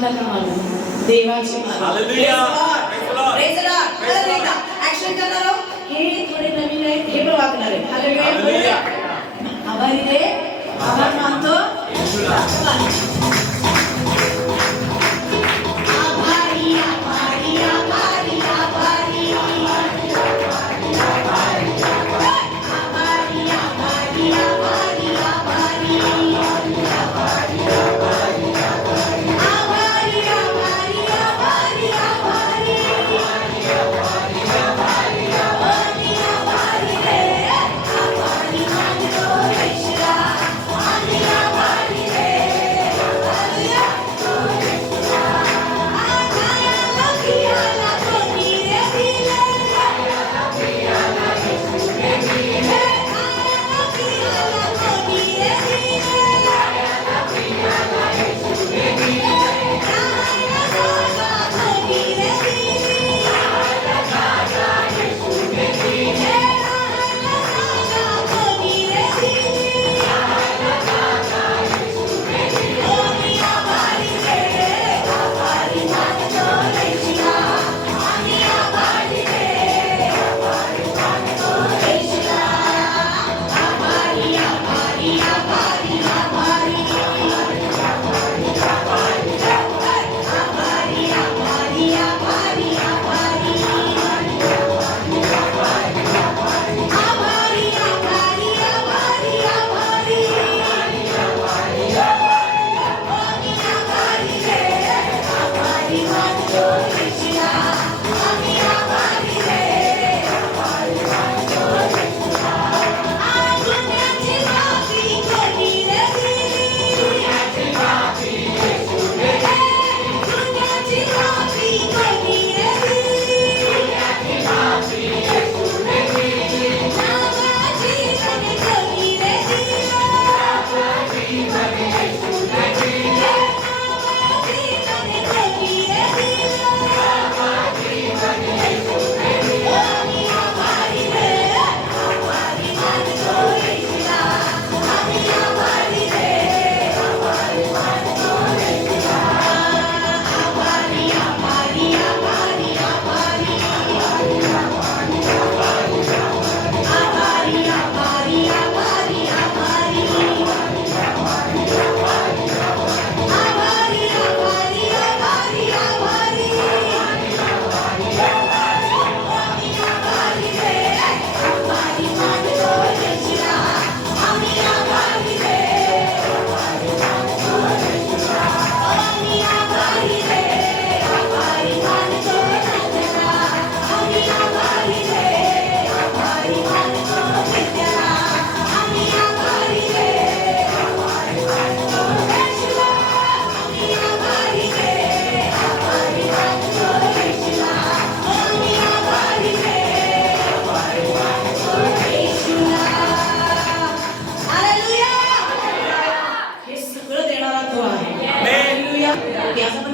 माझी नका मानू, देवाची मानू. Hallelujah. Praise the Lord. परत एकदा ऍक्शन करणार आहोत. हे थोडे नवीन आहेत, हे पण वागणार आहे. हालेलुया. आभारी रे, आभार मानतो. आभारी आभारी आभारी आभारी आभारी आभारी आभारी आभारी आभारी आभारी आभारी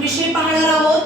विषय पाहणार आहोत.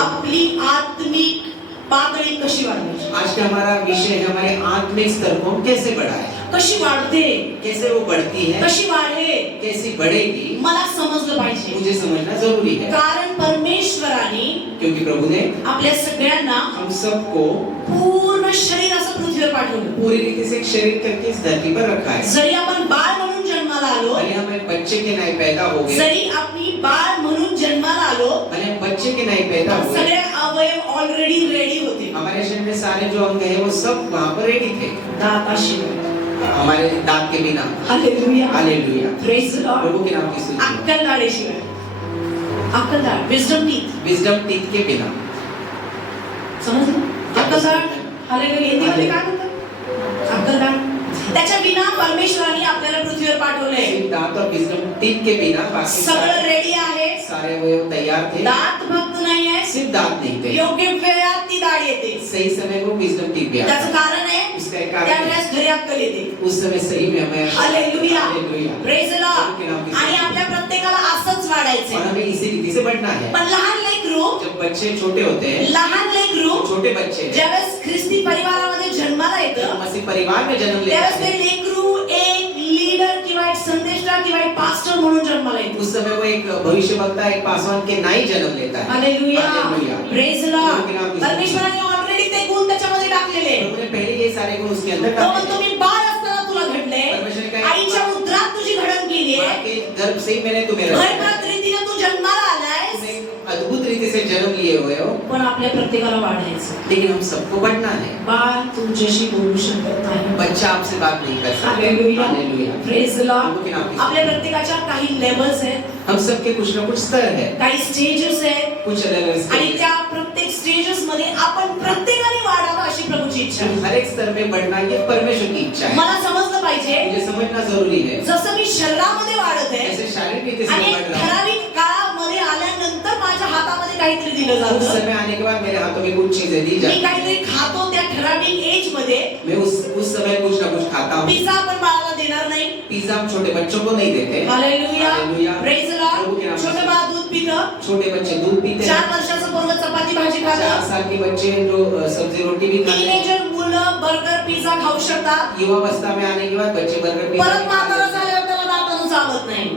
आपली आत्मिक पातळी कशी वाढवायची. आज का हमारा विषय है हमारे आत्मिक स्तर को कैसे बढ़ाएं. कशी वाढते, कैसे वो बढ़ती है, कशी वाढे, कैसी बढ़ेगी, मला समजलं पाहिजे. मुझे समझना जरूरी है. कारण परमेश्वराने, क्योंकि प्रभु ने आपल्या सगळ्यांना हम सबको पूर्ण शरीर असं पृथ्वीवर पाठवलं. पूरी रीति से एक शरीर करके इस धरती पर रखा है. जरी आपण बाळ म्हणून जन्माला आलो, भले हम एक बच्चे के नहीं पैदा हो गए, जरी आपली बाळ म्हणून जन्माला आलो, भले हम बच्चे के नहीं पैदा हुए, सगळे अवयव ऑलरेडी रेडी होते. हमारे शरीर में सारे जो अंग है वो सब वहाँ पर रेडी थे. दाताशिवाय, हमारे दांत के बिना. Hallelujah, hallelujah. Praise the Lord. प्रभु के नाम की स्तुति. अक्कल दाढेशिवाय, अक्कल दाढ, विजडम टीथ, विजडम टीथ के बिना. समजलं. अक्कल दाढ, हालेलुया. हिंदीमध्ये काय म्हणतात? अक्कल दाढ. त्याच्या बिना परमेश्वराने आपल्याला पृथ्वीवर पाठवले. दांत और विजडम टीथ के बिना बाकी सगळं रेडी आहे. सारे अवयव तैयार थे. दात फक्त नाही आहे, सिर्फ दांत नहीं थे. योग्य वेळात ती दाढ येते. सही समय को विजडम टीथ गया. त्याचं कारण आहे, इसका एक कारण त्यावेळेस घरी अक्कल येते. उस समय सही में हमें hallelujah, hallelujah. Praise the Lord. आणि आपल्या प्रत्येकाला असंच वाढायचं. और हमें इसी रीति से बढ़ना है. पण लहान लेकरू, जब बच्चे छोटे होते हैं, लहान लेकरू छोटे बच्चे ज्यावेळेस ख्रिस्ती परिवारामध्ये जन्माला येतं, मसीह परिवार में जन्म लेते त्यावेळेस ते हैं, लेकरू एक लीडर किंवा एक संदेशदार किंवा एक पास्टर म्हणून जन्माला येतो. उस समय वो एक भविष्यवक्ता एक पासवान के नाही जन्म लेता है. Hallelujah. Hallelujah. Praise the Lord. परमेश्वराने ऑलरेडी ते गुण त्याच्यामध्ये टाकलेले. प्रभु ने पहले ये सारे गुण उसके अंदर तो डाले. म्हणतो मी बाळ असताना तुला घडले, परमेश्वर काय आईच्या उदरात तुझी घडण केली आहे, आपके गर्भ से ही मैंने तुम्हें रचा. भयप्रद रीतीने तू जन्माला आलायस. तुम एक अद्भुत रीति से जन्म लिए हुए हो. पण आपल्या प्रत्येकाला वाढायचं. लेकिन हम सबको बढ़ना है. बाळ तुझ्याशी बोलू शकत नाही. बच्चा आपसे बात नहीं कर सकता. Hallelujah. Hallelujah. Praise the Lord. प्रभु के नाम की आपल्या प्रत्येकाच्या काही लेवल्स आहेत, हम सबके कुछ ना कुछ स्तर है. काही स्टेजेस आहेत, कुछ अलग अलग आणि स्तर. त्या प्रत्येक स्टेजेस मध्ये आपण प्रत्येकाने वाढावं अशी प्रभूची इच्छा आहे. हर एक स्तर में बढ़ना ये परमेश्वर की इच्छा है. मला समजलं पाहिजे, मुझे समझना जरूरी है. जसं मी शरीरामध्ये वाढत आहे ऐसे शारीरिक रीति से आणि बढ़ रहा हूं. ठराविक काळामध्ये आल्यानंतर माझ्या हातामध्ये काहीतरी दिलं उस जातं. समय आने के बाद मेरे हाथों में कुछ चीजें दी मी जाती काहीतरी खातो त्या ठराविक एज मध्ये. मैं उस समय कुछ ना कुछ खाता हूँ. पिझ्झा आपण बाळाला देणार नाही. पिज्जा हम छोटे बच्चों को नहीं देते. Hallelujah. Hallelujah. Praise the Prabhu K Lord. नाम से. छोटे बाळ दूध पितं. छोटे बच्चे दूध पीते 4 हैं. वर्षाचं पोरगं चपाती भाजी 4 खातं. साल के बच्चे जो सब्जी रोटी भी खाते हैं. टीनेजर मुलं बर्गर पिझ्झा खाऊ शकतात. युवावस्था में आने के बाद बच्चे बर्गर पिज्जा परत नहीं म्हातारा खाते. झाल्यावर त्याला दातानं चावत नाही.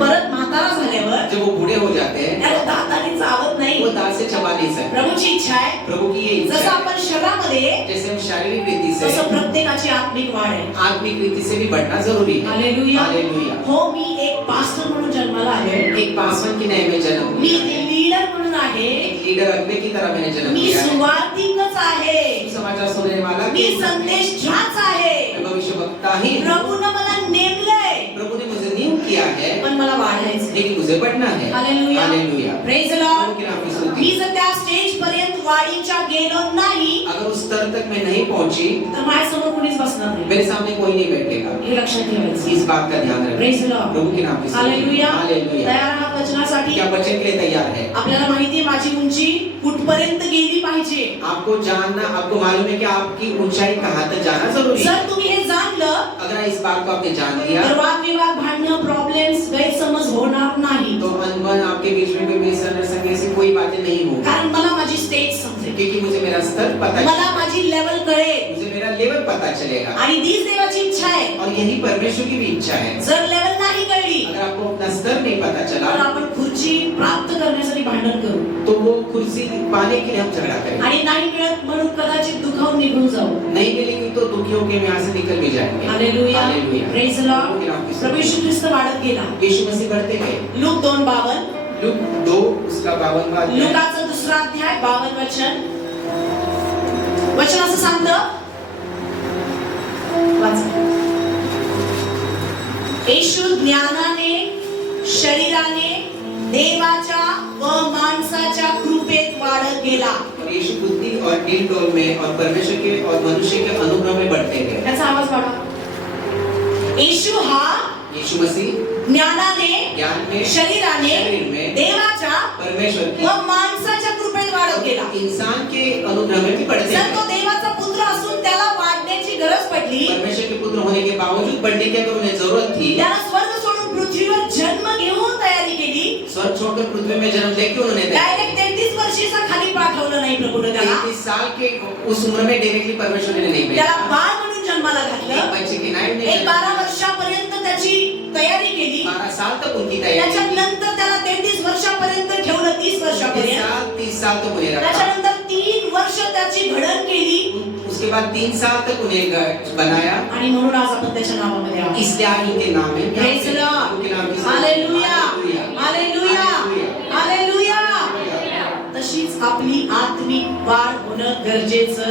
परत म्हातारा झाल्यावर जब वो बूढ़े हो जाते हैं त्याला दाताने चावत नाही. वो दांत से चबा नहीं सकते. प्रभूची इच्छा आहे, प्रभु की ये इच्छा जसं है. आपण शरीरामध्ये जैसे हम शारीरिक रीति से तसं प्रत्येकाची आत्मिक वाढ आहे. आत्मिक रीति से भी बढ़ना जरूरी है. हालेलुया. हालेलुया. हो, मी एक पास्टर म्हणून जन्माला आले. एक पासवान की नए में जन्म मी लिया है. लीडर म्हणून आहे. एक लीडर अगले की तरह मैंने जन्म मी लिया है. सुवार्तिकच आहे. समाचार सुनने वाला मी संदेशजाच आहे. मैं भविष्यवक्ता ही. प्रभूने मला नेमलंय, प्रभु ने मुझे नियुक्त किया है, पण मला वाढायचं. लेकिन मुझे बढ़ना है. हालेलुया. हालेलुया. प्रेज द प्रभु लॉर्ड. के नाम की स्तुति. मी जर त्या स्टेज पर्यंत वाढीच्या गेलो नाही अगर उस स्तर तक मैं नहीं पहुंची, तर माझ्यासमोर कोणीच बसणार नाही. मेरे सामने कोई नहीं बैठेगा. हे लक्षात ठेवायचं. इस बात का ध्यान रखें. Praise the Lord. प्रभु के नाम की स्तुति. हालेलुया. हालेलुया. तयार आहात वचनासाठी? क्या बच्चे के लिए तैयार है? आपल्याला माहिती आहे माझी उंची कुठपर्यंत गेली पाहिजे. आपको जानना, आपको मालूम है कि आपकी ऊंचाई कहाँ तक जाना जरूरी है. जर तुम्ही हे जाणलं अगर इस बात को आपने जान लिया, तर वादविवाद, भांडणं, प्रॉब्लेम्स, गैरसमज होणार नाही. तो अनबन आपके बीच में कोई मिसअंडरस्टैंडिंग ऐसी कोई बातें नहीं होगी. कारण मला माझी स्टेज समजेल, क्योंकि मुझे मेरा स्तर पता है, मला माझी लेवल कळेल. मुझे मेरा लेवल पता चलेगा. आणि तीच देवाची इच्छा आहे. और यही परमेश्वर की भी इच्छा है. जर लेवल नाही कळली अगर आपको अपना स्तर नहीं पता तर चला, आपण खुर्ची प्राप्त करण्यासाठी भांडण करू तो वो कुर्सी पाने के लिए हम झगड़ा करेंगे. आणि नाही मिळत म्हणून कदाचित दुखावून निघून जाऊ. नहीं मिलेगी तो दुखी होकर हम यहाँ से निकल भी जाएंगे. Hallelujah. Hallelujah. Praise the Lord. प्रभू येशू ख्रिस्त वाढत गेला. यीशु मसीह बढ़ते गए. लूक 2:52. लूक 2 उसका 52वां अध्याय. लुकाचं 2रा अध्याय 52 वचन. वचन असं सांगतं, वाचा. येशू ज्ञानाने, शरीराने, देवाच्या व माणसाच्या कृपेत वाढत गेला. और यीशु बुद्धि और दिल डोल में और परमेश्वर के और मनुष्य के अनुग्रह में बढ़ते गए. त्याचा आवाज वाढवा. येशू हा यीशु मसीह ज्ञानाने, ज्ञान में, शरीराने, शरीर में, देवाच्या परमेश्वर की व माणसाच्या कृपेत वाढत गेला. इंसान के अनुग्रह में भी बढ़ते जर तो गए. देवाचा पुत्र असून त्याला वाढण्याची गरज पडली, परमेश्वर के पुत्र होने के बावजूद बढ़ने की अगर उन्हें जरूरत थी, त्याला स्वर्ग सोडून पृथ्वीवर जन्म घेऊन तयारी केली. स्वर्ग छोड़कर पृथ्वी में जन्म लेके उन्होंने डायरेक्ट 33 वर्षाचा खाली पाठवलं नाही प्रभूने त्याला. 33 साल के उस उम्र में डायरेक्टली परमेश्वर ने नहीं त्याला भेजा. बाळ म्हणून जन्माला एक घातलं. बच्चे की नाइट में एक 12 वर्षापर्यंत त्याची तयारी केली. 12 साल तक उनकी तैयारी. त्याच्यानंतर त्याला 33 वर्षापर्यंत ठेवलं, 30 वर्षापर्यंत. 30 साल तक उन्हें रखा. त्याच्यानंतर 3 वर्ष त्याची घडण केली. उसके बाद 3 साल तक उन्हें बनाया. आणि म्हणून आज आपण त्याच्या नावामध्ये आहोत. इसलिए आज उनके नाम है. Praise the Lord. Hallelujah. Hallelujah. Hallelujah. तशीच आपली आत्मिक वाढ होणं गरजेचं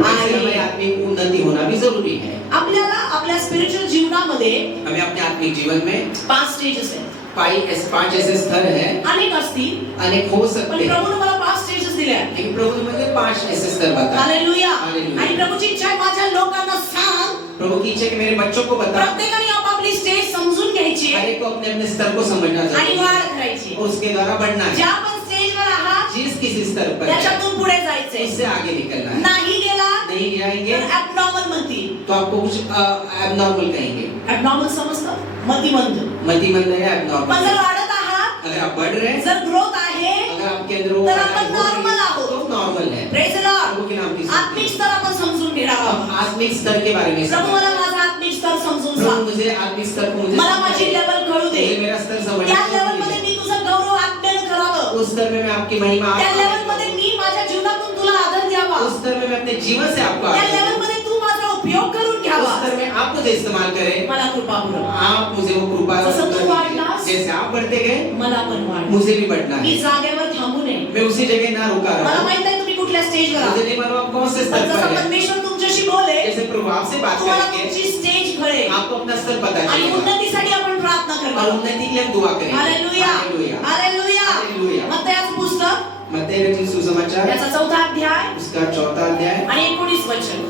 ऐसे हमारी आहे. आत्मिक उन्नति होना भी जरूरी है. आपल्याला आपल्या स्पिरिच्युअल जीवनामध्ये हमें अपने आत्मिक जीवन में 5 स्टेजेस आहेत. 5 ऐसे स्तर हैं. अनेक असतील, अनेक हो पण सकते हैं, प्रभूने मला 5 स्टेजेस दिले आहेत. लेकिन प्रभु ने मुझे 5 ऐसे स्तर बताए. हालेलुया. हालेलुया. आणि प्रभूची इच्छा आहे माझ्या लोकांना सांग, प्रभु की इच्छा है कि मेरे बच्चों को बता. प्रत्येकाने आपापली स्टेज समजून घ्यायची हर एक को अपने अपने स्तर को समझना आणि चाहिए वाढ करायची. और उसके द्वारा बढ़ना है. ज्या पण स्टेजवर आहात जिस किसी स्तर पर है, त्याच्यातून पुढे जायचंय. उससे आगे निकलना है. नाही गेला नहीं जाएंगे तर ॲबनॉर्मल म्हणती. तो आपको कुछ एबनॉर्मल कहेंगे. ॲबनॉर्मल समजतं? मतिमंद. मतिमंद है, पण एबनॉर्मल. जर वाढत आहात, अगर आप बढ़ रहे हैं, जर ग्रोथ आहे, अगर आपके अंदर वो तर बढ़ आपण रहा है, नॉर्मल आहोत. तो नॉर्मल है. प्रेज द प्रभु के नाम की लॉर्ड. आत्मिक स्तर आपण समजून अब घेणार. आत्मिक स्तर के बारे में प्रभू समझें. मला माझा आत्मिक स्तर समजून प्रभु सांग. मुझे आत्मिक स्तर को मुझे मला माझी लेवल कळू दे. मुझे मेरा स्तर त्या समझना लेवल मध्ये है. मी तुझं गौरव आत्म्यानं करावं. उस स्तर में मैं आपकी महिमा त्या लेवल मध्ये मी माझ्या जीवनातून तुला आदर द्यावा. उस स्तर में मैं अपने जीवन से आपको त्या आदर लेवल दूं. मध्ये तू माझा उपयोग करून उस घ्यावा. स्तर में आप मुझे इस्तेमाल करें. मला कृपा करू. आप मुझे वो कृपा जसं तू दीजिए. वाढलास, जैसे आप बढ़ते गए मला पण वाढ. मुझे भी बढ़ना मी है. जागेवर थांबू नये. मैं उसी जगह ना रुका मला रहूं. माहित आहे तुम्ही कुठल्या स्टेजवर मुझे आहात. नहीं मालूम आप कौन से स्तर पण पर जसं हैं. परमेश्वर तुमच्याशी बोले, जैसे प्रभु आपसे बात तुम्हाला करेंगे तुमची स्टेज कळेल आपको अपना स्तर पता आणि चलेगा उन्नतीसाठी आपण प्रार्थना और करणार. उन्नति के लिए हम दुआ करेंगे. हालेलुया. हालेलुया. हालेलुया. हालेलुया. मत्तयाचं पुस्तक मत्ती रचित सुसमाचार त्याचा 4था अध्याय उसका 4था अध्याय आणि 19 वचन.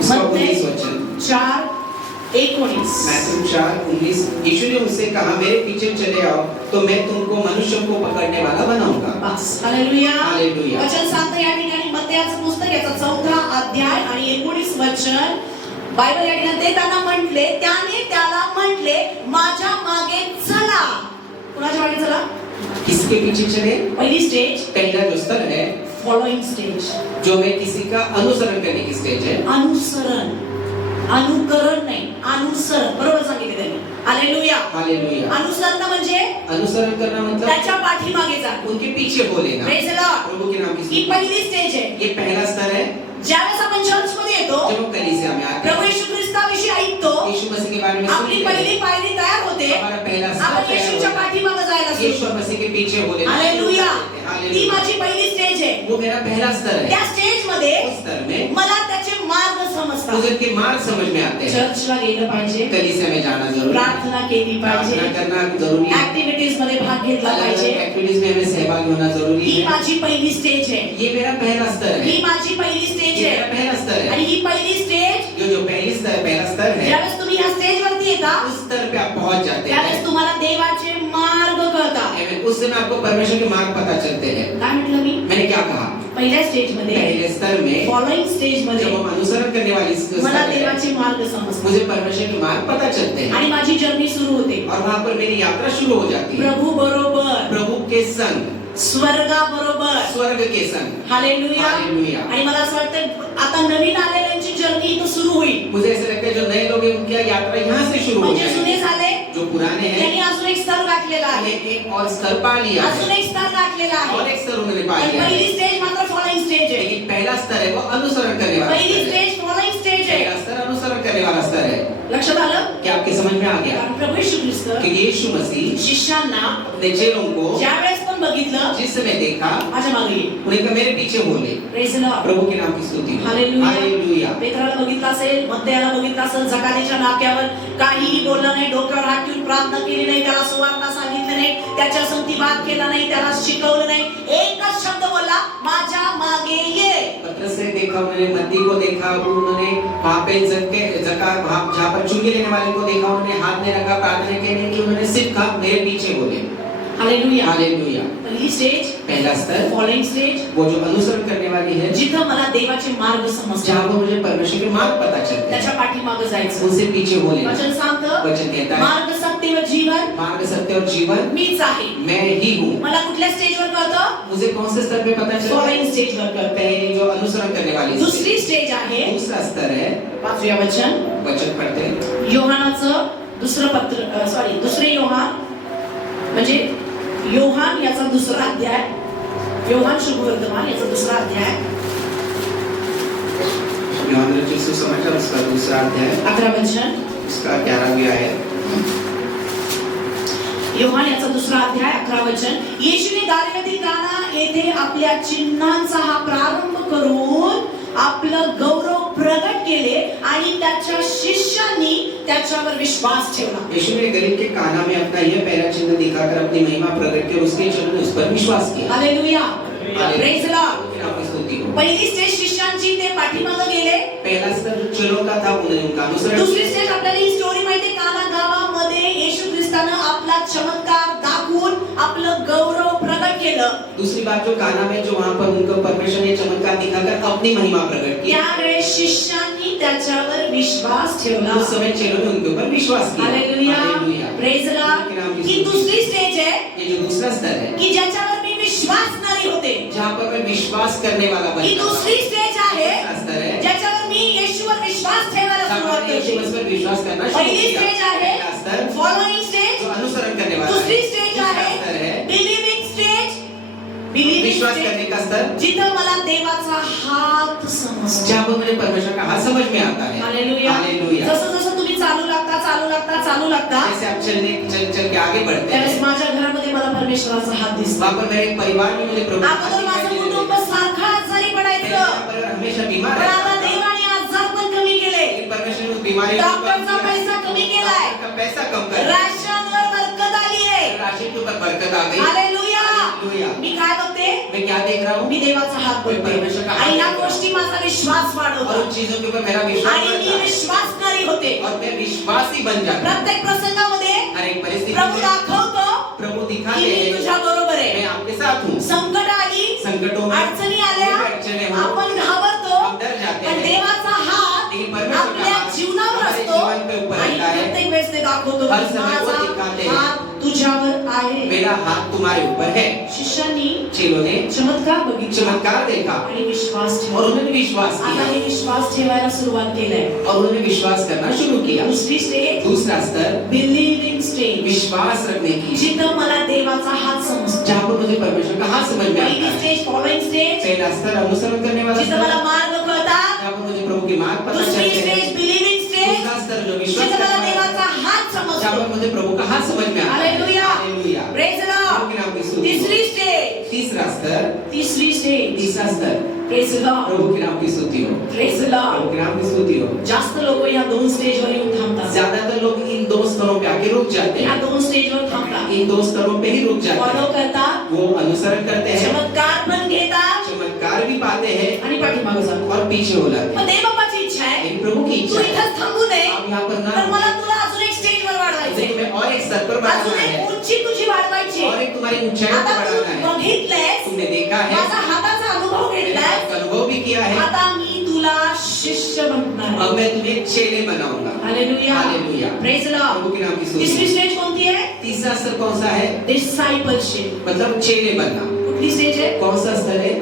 उसका मत्ती 19 वचन. 4:19. मैथ्यू 4:19. यीशु ने उससे कहा मेरे पीछे चले आओ तो मैं तुमको मनुष्यों को पकड़ने वाला बनाऊंगा. बस. हालेलुया. हालेलुया. वचन सांगतं या ठिकाणी मत्तयाचं पुस्तक याचा 4था अध्याय आणि 19 वचन. बायबल या ठिकाणी ते त्यांना म्हटले, त्याने त्याला म्हटले माझ्या मागे चला. कुणाच्या मागे चला? किसके पीछे चले? पहिली स्टेज पहला जो स्तर है फॉलोइंग स्टेज. जो मैं किसी का अनुसरण करने की स्टेज है. अनुसरण. अनुकरण नाही, अनुसरण. बरोबर सांगितले त्यांनी. हालेलुया. हालेलुया. अनुसरण म्हणजे अनुसरण करना मतलब त्याच्या पाठीमागे जा. उनके पीछे हो लेना. Praise the Lord. प्रभु के नाम की ही स्तुति. पहिली स्टेज आहे. ये पहला स्तर है. ज्यावेळेस आपण चर्च मध्ये येतो, जब हम कलीसिया में आते प्रभु हैं येशू ख्रिस्ताविषयी ऐकतो, यीशु मसीह के बारे में आपली सुनते पहिली हैं. पायरी तयार होते. हमारा पहला स्तर आपण तैयार येशूच्या होता है. पाठीमागे जायला सुरू यीशु करतो. मसीह के पीछे हो लेना. हालेलुया. ती हालेलुया. माझी पहिली स्टेज आहे. वो मेरा पहला स्तर है. त्या स्टेज मध्ये उस स्तर में मला त्याचे मार्ग समजतात. मुझे के मार्ग समझ में आते हैं. चर्चला गेलं पाहिजे, कलीसिया में जाना जरूरी है. प्रार्थना केली पाहिजे, प्रार्थना करना जरूरी है. ऍक्टिव्हिटीज मध्ये भाग घेतला अलग पाहिजे. अलग एक्टिविटीज में हमें सहभागी होना जरूरी ही है. माझी पहिली स्टेज आहे. ये मेरा पहला स्तर ही है. माझी पहिली स्टेज ये मेरा आहे. पहला स्तर है. आणि ही पहिली स्टेज जो पहला स्तर है ज्यावेळेस तुम्ही या स्टेज वरती येता, उस स्तर पे आप पहुंच जाते त्यावेळेस हैं. तुम्हाला देवाचे मार्ग कळतात. उस समय आपको परमेश्वर के मार्ग पता चलते हैं. काय म्हटलं मी? मैंने क्या कहा? पहिल्या स्टेज मध्ये, पहले स्तर में फॉलोइंग स्टेज मध्ये जब हम अनुसरण करने वाली स्तर मला है, देवाचे मार्ग समजतात मुझे परमेश्वर के मार्ग पता चलते हैं. आणि माझी जर्नी सुरू होते और वहाँ पर मेरी यात्रा शुरू हो जाती है. प्रभु बरोबर, प्रभु के संग, स्वर्गा बरोबर. स्वर्ग के संग. हालेलुया. हालेलुया. आणि मला असं वाटतं आता नवीन आलेल्यांची जर्नी इथं सुरू होईल. मुझे ऐसा लगता है जो नए लोग हैं उनकी यात्रा यहाँ से शुरू हो म्हणजे जुने जाएगी. झाले जो पुराने हैं त्यांनी अजून एक स्तर गाठलेला आहे, उन्हें एक और स्तर पा लिया अजून है. एक स्तर गाठलेला और आहे. एक स्तर उन्होंने पा पण लिया है. पहिली स्टेज मात्र फॉलोइंग स्टेज आहे. लेकिन पहला स्तर है वो अनुसरण करने वाला पहिली स्तर है. स्टेज फॉलोइंग स्टेज आहे. पहला स्तर अनुसरण करने वाला स्तर है. लक्षात आलं? क्या आपके समझ में आ गया कारण प्रभू येशू ख्रिस्त कि यीशु मसीह शिष्यांना अपने चेलों को ज्या वेळेस पण बघितलं, जिस समय देखा माझ्या मागे ये. उन्हें कहा मेरे पीछे हो ले. Praise the Lord. प्रभु के नाम की स्तुति हो. हालेलुया. हालेलुया. पेत्राला बघितलं असेल, मत्तयाला बघितलं असेल, जकारीच्या नाक्यावर काहीही बोललं नाही, डोक्यावर हात ठेवून प्रार्थना केली नाही, त्याला सुवार्ता सांगितलं नाही, त्याच्या संगती वाद केला नाही, त्याला शिकवलं नाही. एकच शब्द बोलला, माझ्या मागे ये. पत्रस से देखा उन्होंने, मत्ती को देखा, उन्होंने वहाँ पे जहाँ पर चुंगी लेने वाले को देखा, उन्होंने हाथ में रखा, प्रार्थना करने की, उन्होंने सिर्फ कहा मेरे पीछे बोले. हालेलुया. हालेलुया. पहिली स्टेज पहला स्तर फॉलोइंग स्टेज, वो जो अनुसरण करने वाली है, जिथं मला देवाचे मार्ग समजतात, जहाँ पर मुझे परमेश्वर के मार्ग पता चलते हैं, त्याच्या पाठीमागे जायचं. उनसे पीछे हो लेना. वचन सांगतं, वचन कहता है मार्ग सत्य व जीवन मार्ग सत्य और जीवन मीच आहे. मैं ही हूँ. मला कुठल्या स्टेजवर कळतं? मुझे कौन से स्तर पे पता चलता है? फॉलोइंग स्टेजवर कळतं. पहले जो अनुसरण करने वाली दुसरी स्टेज आहे, दूसरा स्तर है. वाचूया वचन. वचन पढ़ते हैं. योहानाचं दुसरे योहान म्हणजे योहान याचा दुसरा अध्याय, योहान शुभवर्तमान याचा दुसरा अध्याय, यूहन्ना रचित सुसमाचार उसका दूसरा अध्याय 11 वचन. उसका 11वीं आयत. योहान याचा दुसरा अध्याय 11 वचन. येशूने गालिलेतील काना येथे आपल्या चिन्हांचा हा प्रारंभ करून आपलं गौरव प्रगट केले आणि त्याच्या शिष्यांनी त्याच्यावर विश्वास ठेवला. यीशु ने गलील के काना में अपना यह पहला चिन्ह दिखाकर अपनी महिमा प्रकट की, उसके चरणों में उस पर विश्वास किया. हालेलुया. Praise the Lord. आपकी स्तुति हो. पहिली स्टेज शिष्यांची, ते पाठीमागे गेले. पहला स्तर जो चेलों का था उन्होंने उनका अनुसरण. दुसरी स्टेज आपल्याला ही स्टोरी माहिती, काना गावामध्ये येशू ख्रिस्तानं आपला चमत्कार दाखवून आपलं गौरव प्रगट केलं. दूसरी बात जो काना में जो वहाँ पर उनको परमेश्वर ने चमत्कार दिखाकर अपनी महिमा प्रकट की, त्यावेळेस शिष्यांनी त्याच्यावर विश्वास ठेवला. उस समय चेलों ने उनके ऊपर विश्वास किया. Hallelujah. Hallelujah. Praise the Lord. ही दुसरी स्टेज आहे ये जो दूसरा स्तर है, की ज्याच्यावर मी विश्वासणारी होते. जहाँ पर मैं विश्वास करने वाला ही बनता हूँ. दुसरी स्टेज आहे दूसरा स्तर है ज्याच्यावर मी येशूवर विश्वास ठेवायला जहाँ सुरुवात पर यीशु करते. मसीह पर विश्वास विश्वास करना शुरू पहिली किया। स्टेज आहे पहला स्तर फॉलोइंग स्टेज, जो अनुसरण करने वाला दुसरी है, स्टेज दूसरा आहे स्तर है बिलीविंग स्टेज, बिलीविंग विश्वास स्टेज करने का स्तर, जिथं मला देवाचा हात समजतो. जहाँ पर मुझे परमेश्वर का हाथ समझ में आता है। हालेलुया. हालेलुया। जसं जसं तुम्ही चालू लागता जैसे आप चल के आगे बढ़ते त्यावेळेस हैं, माझ्या घरामध्ये मला परमेश्वराचा हात दिसतो. वहाँ पर मेरे परिवार में मुझे प्रभु का हाथ अगोदर माझं दिखाई देने कुटुंब लगा। सारखं आजारी मेरा पडायचं, परिवार हमेशा बीमार पण आता रहता था। देवाने आजार पण कमी केले, लेकिन परमेश्वर ने उस बीमारी को कम डॉक्टरचा किया। पैसा कमी केलाय, डॉक्टर का पैसा कम कर दिया। राशनवर बरकत आली आहे. राशि के ऊपर बरकत आ गई। हालेलुया. हालेलुया। मी काय बघते, मैं क्या देख रहा हूँ? मी देवाचा हात बघते परमेश्वर का हात आणि या देख रहा हूँ। गोष्टी माझा विश्वास और वाढवतो उन चीजों के ऊपर मेरा विश्वास आणि मी बढ़ता है। विश्वासणारी होते. और मैं विश्वासी बन जाता हूँ। प्रत्येक प्रसंगामध्ये हर एक परिस्थिति प्रभू में दाखवतो प्रभु की दिखाते मी हैं तुझ्या बरोबर मैं आहे. आपके साथ हूँ। संकट आली, संकटों में अडचणी आल्या, अडचणी हो, आपण घाबरतो, हम डर जाते पण हैं। देवाचा हात लेकिन परमेश्वर का आपल्या हात जीवनावर हमारे असतो जीवन पे ऊपर आणि रहता है। प्रत्येक वेळेस ते दाखवतो हर समय वो दिखाते हैं। हात तुझ्यावर आहे. मेरा हाथ तुम्हारे ऊपर है। शिष्यांनी चेलों ने चमत्कार बघितला चमत्कार देखा आणि विश्वास और ठेवला. उन्होंने विश्वास आता किया हे विश्वास ठेवायला सुरुवात केलंय. और उन्होंने विश्वास करना शुरू किया। दुसरी स्टेज दूसरा स्तर बिलीविंग स्टेज, विश्वास रखने की, जिथं मला देवाचा हात समजतो. जहाँ पर मुझे परमेश्वर का हाथ समझ में पहिली आता है। स्टेज फॉलोइंग स्टेज, पहला स्तर अनुसरण करने वाला जिथं स्तर, मला मार्ग कळतात. जहाँ पर मुझे प्रभु की मार्ग पता दुसरी चलते हैं। स्टेज बिलीविंग स्टेज, दूसरा स्तर जो विश्वास जिथं मला करने वाला, देवाचा हात जहाँ समजतो. पर मुझे प्रभु का हाथ समझ में आता है। हालेलुया. हालेलुया। प्रेज द प्रभु के नाम की लॉर्ड. स्तुति हो। तिसरी स्टेज, तीसरा स्तर, तिसरी स्टेज, तीसरा स्तर, प्रेज द लॉर्ड. प्रभु के नाम की स्तुति हो। Praise the Lord. प्रभु के नाम की स्तुति हो। जास्त लोक या दोन स्टेजवर येऊन थांबतात. ज्यादातर लोग इन दो स्तरों पे आके रुक जाते या हैं। दोन स्टेजवर थांबतात. इन दो स्तरों पे ही रुक जाते फॉलो हैं। करतात, वो अनुसरण करते हैं, चमत्कार पण घेतात चमत्कार भी पाते हैं आणि पाठीमागे जातात. और पीछे हो जाते हैं। पण देवबापाची इच्छा आहे लेकिन प्रभु की तू इच्छा है इथंच थांबू नये, आप यहाँ पर ना तर मला तुला अजून एक स्टेजवर वाढवायचंय, लेकिन मैं और एक स्तर पर बढ़ाना अजून एक है उंची तुझी वाढवायची. और एक तुम्हारी ऊंचाई को आता तू बढ़ाना है। बघितलंयस, तुमने देखा है, माझा हाताचा अनुभव मैंने घेतलाय, आपका अनुभव भी किया है। आता मी तुला शिष्य बनणार. अब मैं तुम्हें चेले बनाऊंगा। हालेलुया. हालेलुया। प्रेज द प्रभु लॉर्ड. के नाम की स्तुति। तिसरी स्टेज कोणती आहे? तीसरा स्तर कौन सा है? डिसाइपलशिप. मतलब चेले बनना। कुठली स्टेज आहे? कौन सा स्तर है?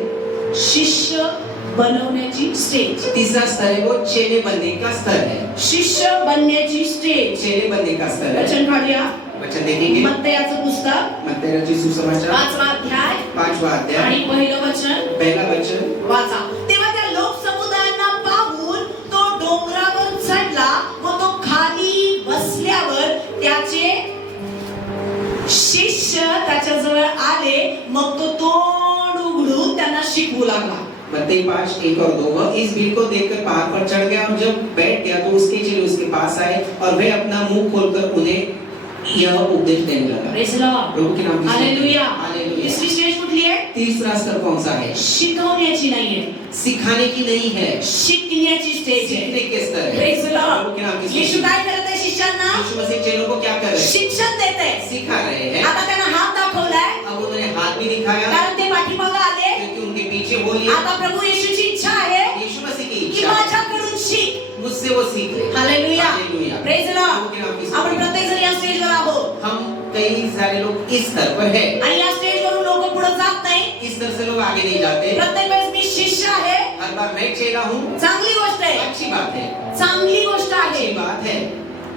शिष्य बनवण्याची स्टेज. तीसरा स्तर है वो चेले बनने का स्तर है। शिष्य बनण्याची स्टेज. चेले बनने का स्तर है। वचन काढूया. वचन देखेंगे मत्तयाचं पुस्तक मत्ती सुसमाचार 5वा अध्याय 5वां अध्याय आणि पहिलं वचन पहला वचन। वाचा. तेव्हा त्या लोकसमुदायांना पाहून तो डोंगरावर चढला व तो खाली बसल्यावर त्याचे शिष्य त्याच्याजवळ आले, मग तो तोंड उघडून त्यांना शिकवू लागला. मत्ती 5:1-2 वह इस भीड़ को देखकर पहाड़ पर चढ़ गया और जब बैठ गया तो उसके चेले उसके पास आए और वह अपना मुंह खोलकर उन्हें यह उपदेश देने लगा। Praise the Lord. प्रभु के नाम की स्तुति। हालेलुया. हालेलुया। तिसरी स्टेज कुठली आहे? तीसरा स्तर कौन सा है? शिकवण्याची नाहीये, सिखाने की नहीं है, शिकण्याची स्टेज आहे. सीखने के स्तर है। प्रेज द प्रभु के नाम लॉर्ड. की येशू स्तुति। काय करत आहे शिष्यांना? यीशु मसीह चेलों को क्या कर रहे हैं? शिक्षण देत आहे. सिखा रहे हैं। आता त्यांना हात दाखवलाय, अब उन्होंने हाथ भी दिखाया कारण ते पाठीमागे आले. क्योंकि उनके पीछे वो लिए। आता प्रभु येशूची इच्छा आहे यीशु मसीह की की इच्छा है, माझ्याकडून शिक. मुझसे वो सीख ले। हालेलुया. हालेलुया। प्रेज द प्रभु के नाम की लॉर्ड. स्तुति। आपण प्रत्येक जण या स्टेजवर आहोत हम कई सारे लोग इस स्तर पर है। आणि या स्टेजवरून लोक पुढे जात नाही. इस स्तर से लोग आगे नहीं जाते। प्रत्येक वेळेस मी शिष्य आहे, हर बार मैं चेला हूँ, चांगली गोष्ट आहे, अच्छी बात है, चांगली गोष्ट अच्छी आहे. बात है।